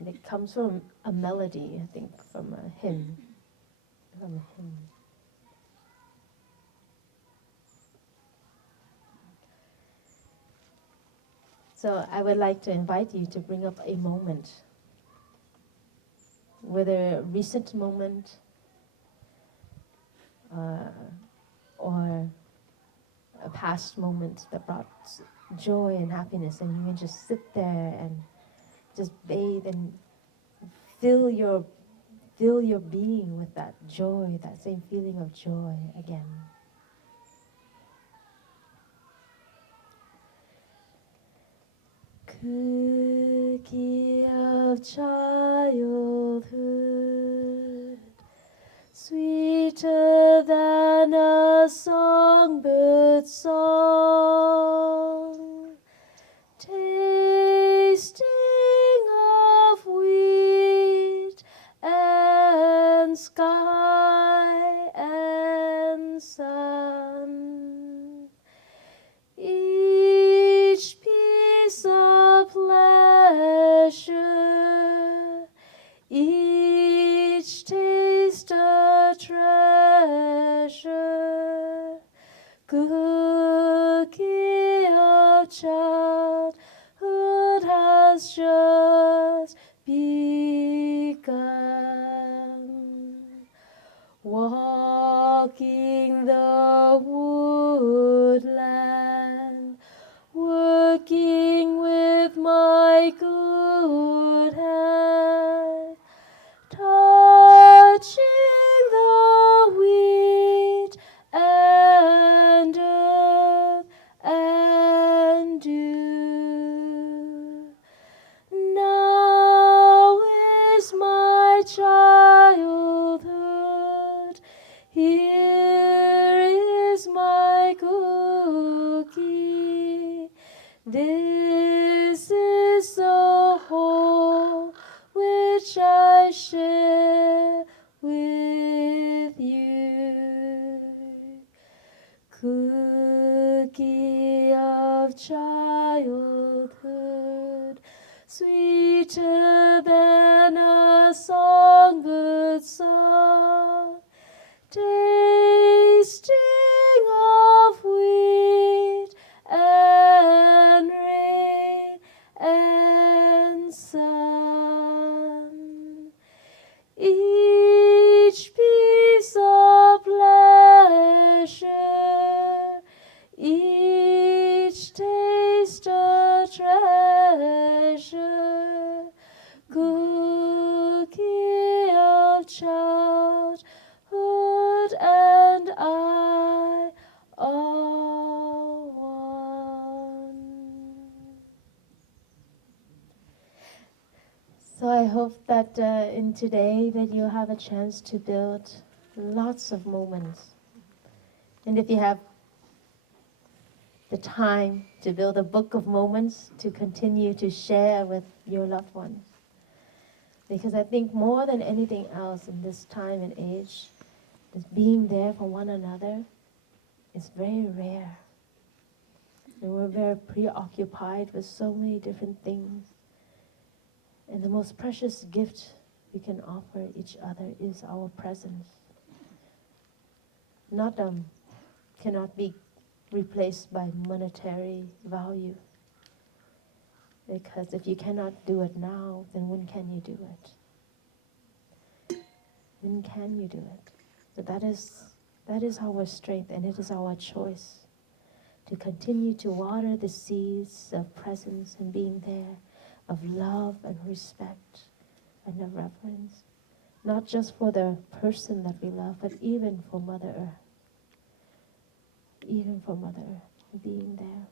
And it comes from a melody, I think, from a hymn. So I would like to invite you to bring up a moment, whether a recent moment or a past moment that brought joy and happiness, and you can just sit there and just bathe and fill your being with that joy, that same feeling of joy again. Cookie of childhood, sweeter than a songbird's song, tasting of wheat and sky and sun. childhood has just begun. Walking the woodland, working with my good hand, touching the wheat and earth and dew. Now is my childhood, here is my cookie. This is the whole which I share with you. Cookie of childhood, sweeter than a songbird song, tasting of wheat and rain and sun. Each piece of pleasure, each taste a treasure, cookie of childhood and I all one. So I hope that in today that you'll have a chance to build lots of moments. And if you have the time to build a book of moments to continue to share with your loved ones. Because I think more than anything else in this time and age, is being there for one another is very rare. And we're very preoccupied with so many different things. And the most precious gift we can offer each other is our presence. Cannot be replaced by monetary value. Because if you cannot do it now, then when can you do it? When can you do it? So that is our strength, and it is our choice to continue to water the seeds of presence and being there, of love and respect and of reverence, not just for the person that we love, but even for Mother Earth. Even for Mother Earth, being there.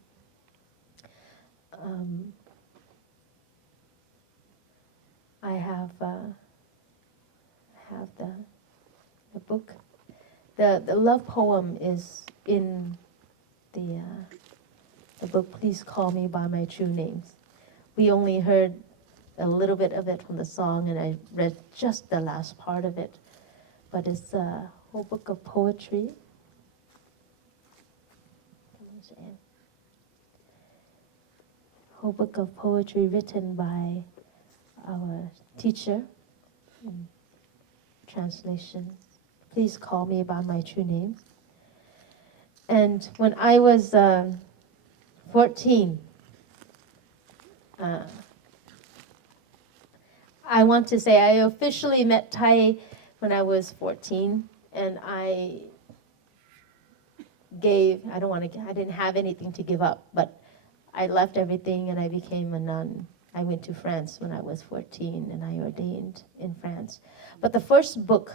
I have the book. The love poem is in the book, Please Call Me by My True Names. We only heard a little bit of it from the song, and I read just the last part of it. But it's a whole book of poetry. Whole book of poetry written by our teacher. Translation, Please Call Me by My True Name. And when I was 14, I want to say I officially met Thai when I was 14, and I didn't have anything to give up, but I left everything and I became a nun. I went to France when I was 14 and I ordained in France. But the first book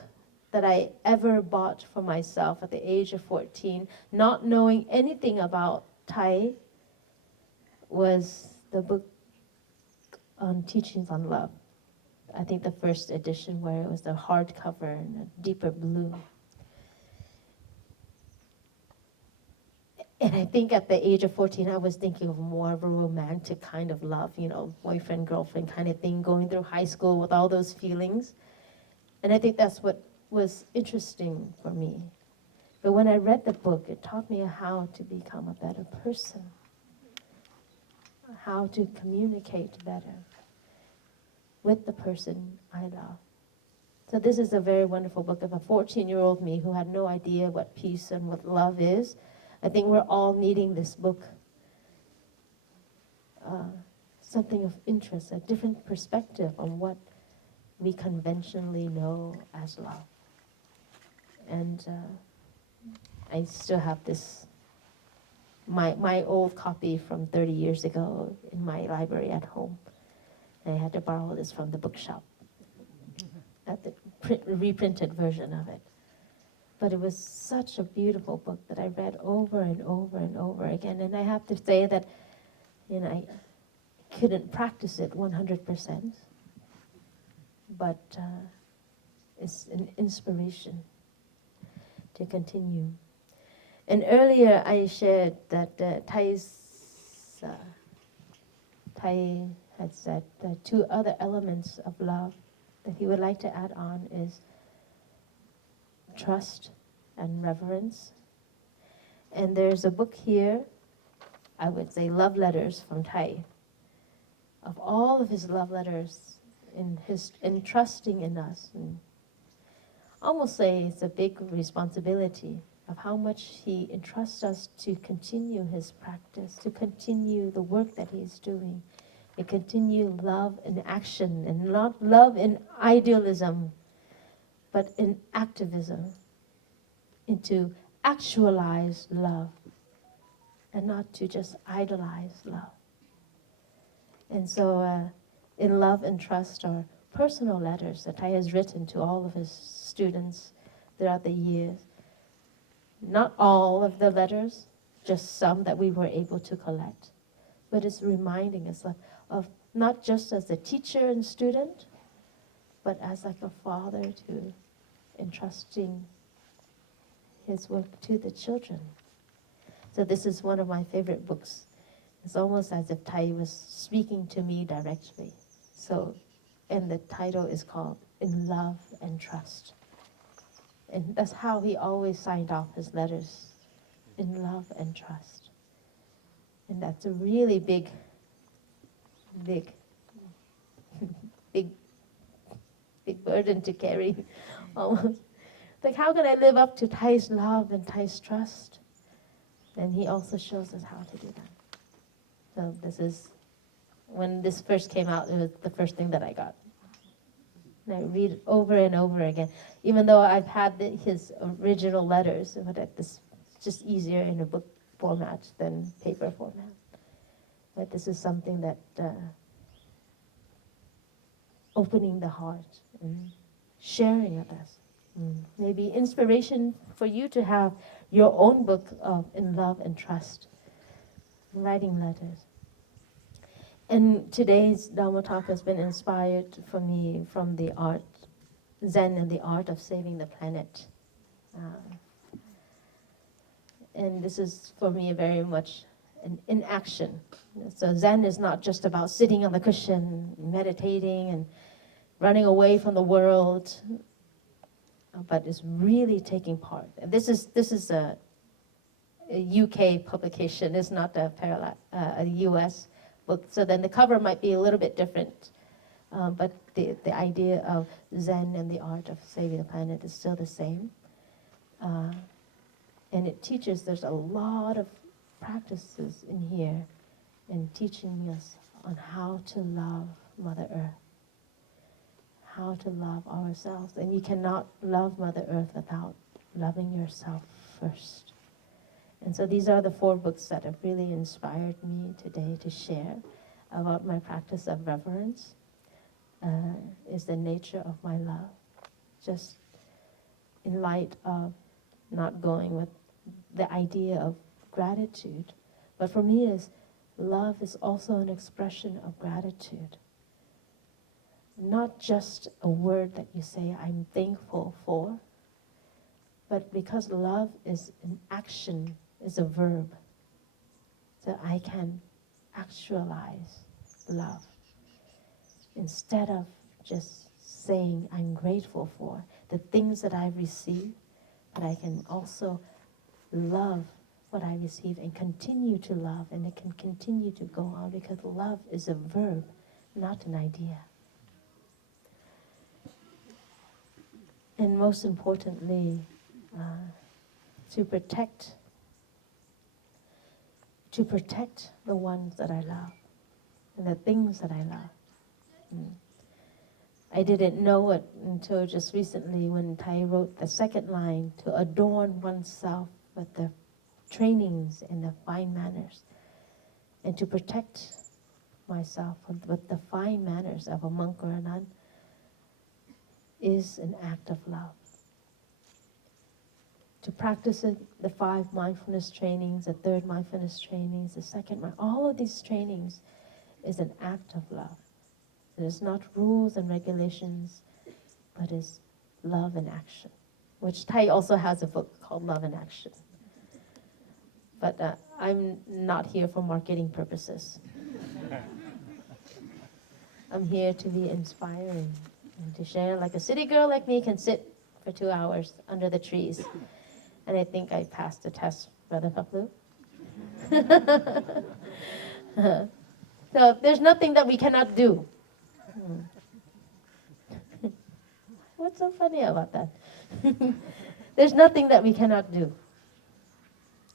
that I ever bought for myself at the age of 14, not knowing anything about Thai, was the book on Teachings on Love. I think the first edition, where it was the hardcover and a deeper blue. And I think at the age of 14, I was thinking of more of a romantic kind of love, boyfriend, girlfriend kind of thing, going through high school with all those feelings. And I think that's what was interesting for me. But when I read the book, it taught me how to become a better person, how to communicate better with the person I love. So this is a very wonderful book of a 14-year-old me who had no idea what peace and what love is. I think we're all needing this book something of interest, a different perspective on what we conventionally know as love. And I still have this, my old copy from 30 years ago in my library at home. I had to borrow this from the bookshop, at the reprinted version of it. But it was such a beautiful book that I read over and over and over again. And I have to say that, I couldn't practice it 100%, but it's an inspiration to continue. And earlier I shared that Thai had said the two other elements of love that he would like to add on is trust and reverence. And there's a book here, I would say love letters from Thai, of all of his love letters in trusting in us. And almost say it's a big responsibility of how much he entrusts us to continue his practice, to continue the work that he's doing, and continue love in action, and not love in idealism, but in activism, into actualize love, and not to just idolize love. And so in Love and Trust are personal letters that Thai has written to all of his students throughout the years. Not all of the letters, just some that we were able to collect. But it's reminding us of not just as a teacher and student, but as like a father to entrusting his work to the children. So this is one of my favorite books. It's almost as if Thai was speaking to me directly. So, and the title is called In Love and Trust. And that's how he always signed off his letters, in love and trust. And that's a really big, big, big burden to carry, almost. Like, how can I live up to Thai's love and Thai's trust? And he also shows us how to do that. So this is, when this first came out, it was the first thing that I got. And I read it over and over again, even though I've had his original letters, but this is just easier in a book format than paper format. But this is something that opening the heart and sharing with us. Maybe inspiration for you to have your own book of In Love and Trust, writing letters. And today's Dharma talk has been inspired for me from the art, Zen and the art of saving the planet. And this is for me very much in action. So Zen is not just about sitting on the cushion, meditating and running away from the world, but is really taking part. And this is a UK publication. It's not a US book. So then the cover might be a little bit different, but the idea of Zen and the art of saving the planet is still the same. And it teaches, there's a lot of practices in here and teaching us on how to love Mother Earth, how to love ourselves. And you cannot love Mother Earth without loving yourself first. And so these are the 4 books that have really inspired me today to share about my practice of reverence, is the nature of my love. Just in light of not going with the idea of gratitude. But for me, love is also an expression of gratitude. Not just a word that you say, I'm thankful for, but because love is an action, is a verb. So I can actualize love. Instead of just saying I'm grateful for the things that I've received, but I can also love what I receive and continue to love, and it can continue to go on because love is a verb, not an idea. And most importantly, to protect the ones that I love. and the things that I love. I didn't know it until just recently when Tai wrote the second line, to adorn oneself with the trainings and the fine manners, and to protect myself with the fine manners of a monk or a nun is an act of love. To practice it, the 5 mindfulness trainings, the 3rd mindfulness trainings, the 2nd, all of these trainings is an act of love. It is not rules and regulations, but is love in action, which Tai also has a book called Love in Action. But I'm not here for marketing purposes. I'm here to be inspiring and to share, like a city girl like me can sit for 2 hours under the trees. And I think I passed the test, Brother Paplu. So there's nothing that we cannot do. What's so funny about that? There's nothing that we cannot do.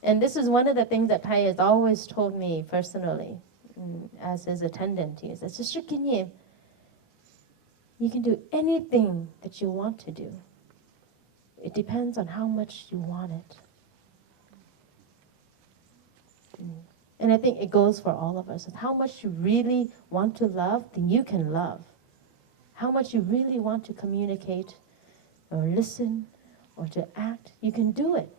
And this is one of the things that Tai has always told me personally, as his attendant. He says, Sister Nghiem, you can do anything that you want to do. It depends on how much you want it. And I think it goes for all of us. How much you really want to love, then you can love. How much you really want to communicate or listen or to act, you can do it.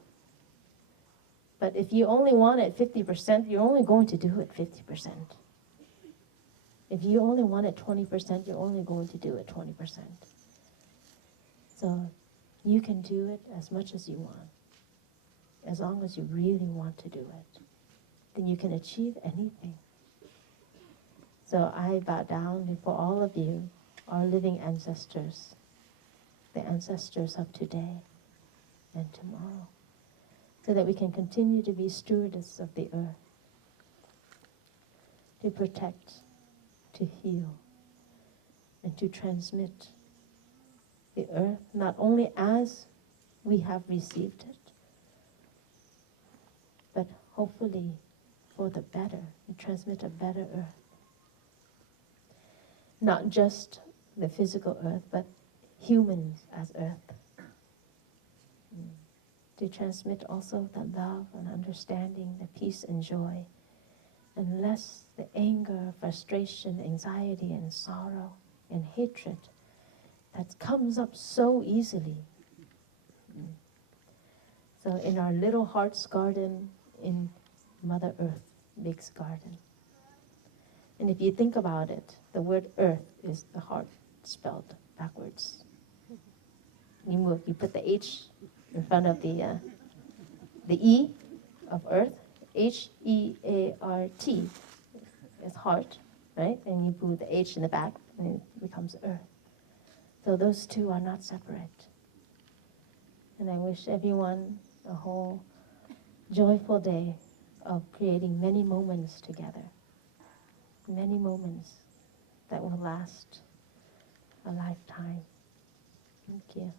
But if you only want it 50%, you're only going to do it 50%. If you only want it 20%, you're only going to do it 20%. So you can do it as much as you want, as long as you really want to do it. Then you can achieve anything. So I bow down before all of you, our living ancestors, the ancestors of today and tomorrow, so that we can continue to be stewardess of the earth, to protect, to heal, and to transmit the earth not only as we have received it, but hopefully for the better, and transmit a better earth. Not just the physical earth, but humans as earth. To transmit also the love and understanding, the peace and joy, and less the anger, frustration, anxiety, and sorrow, and hatred that comes up so easily. So in our little heart's garden, in Mother Earth, Big's garden. And if you think about it, the word earth is the heart spelled backwards. You put the H in front of the E of earth, H-E-A-R-T is heart, right? And you put the H in the back, and it becomes earth. So those two are not separate. And I wish everyone a whole joyful day of creating many moments together. Many moments that will last a lifetime. Thank you.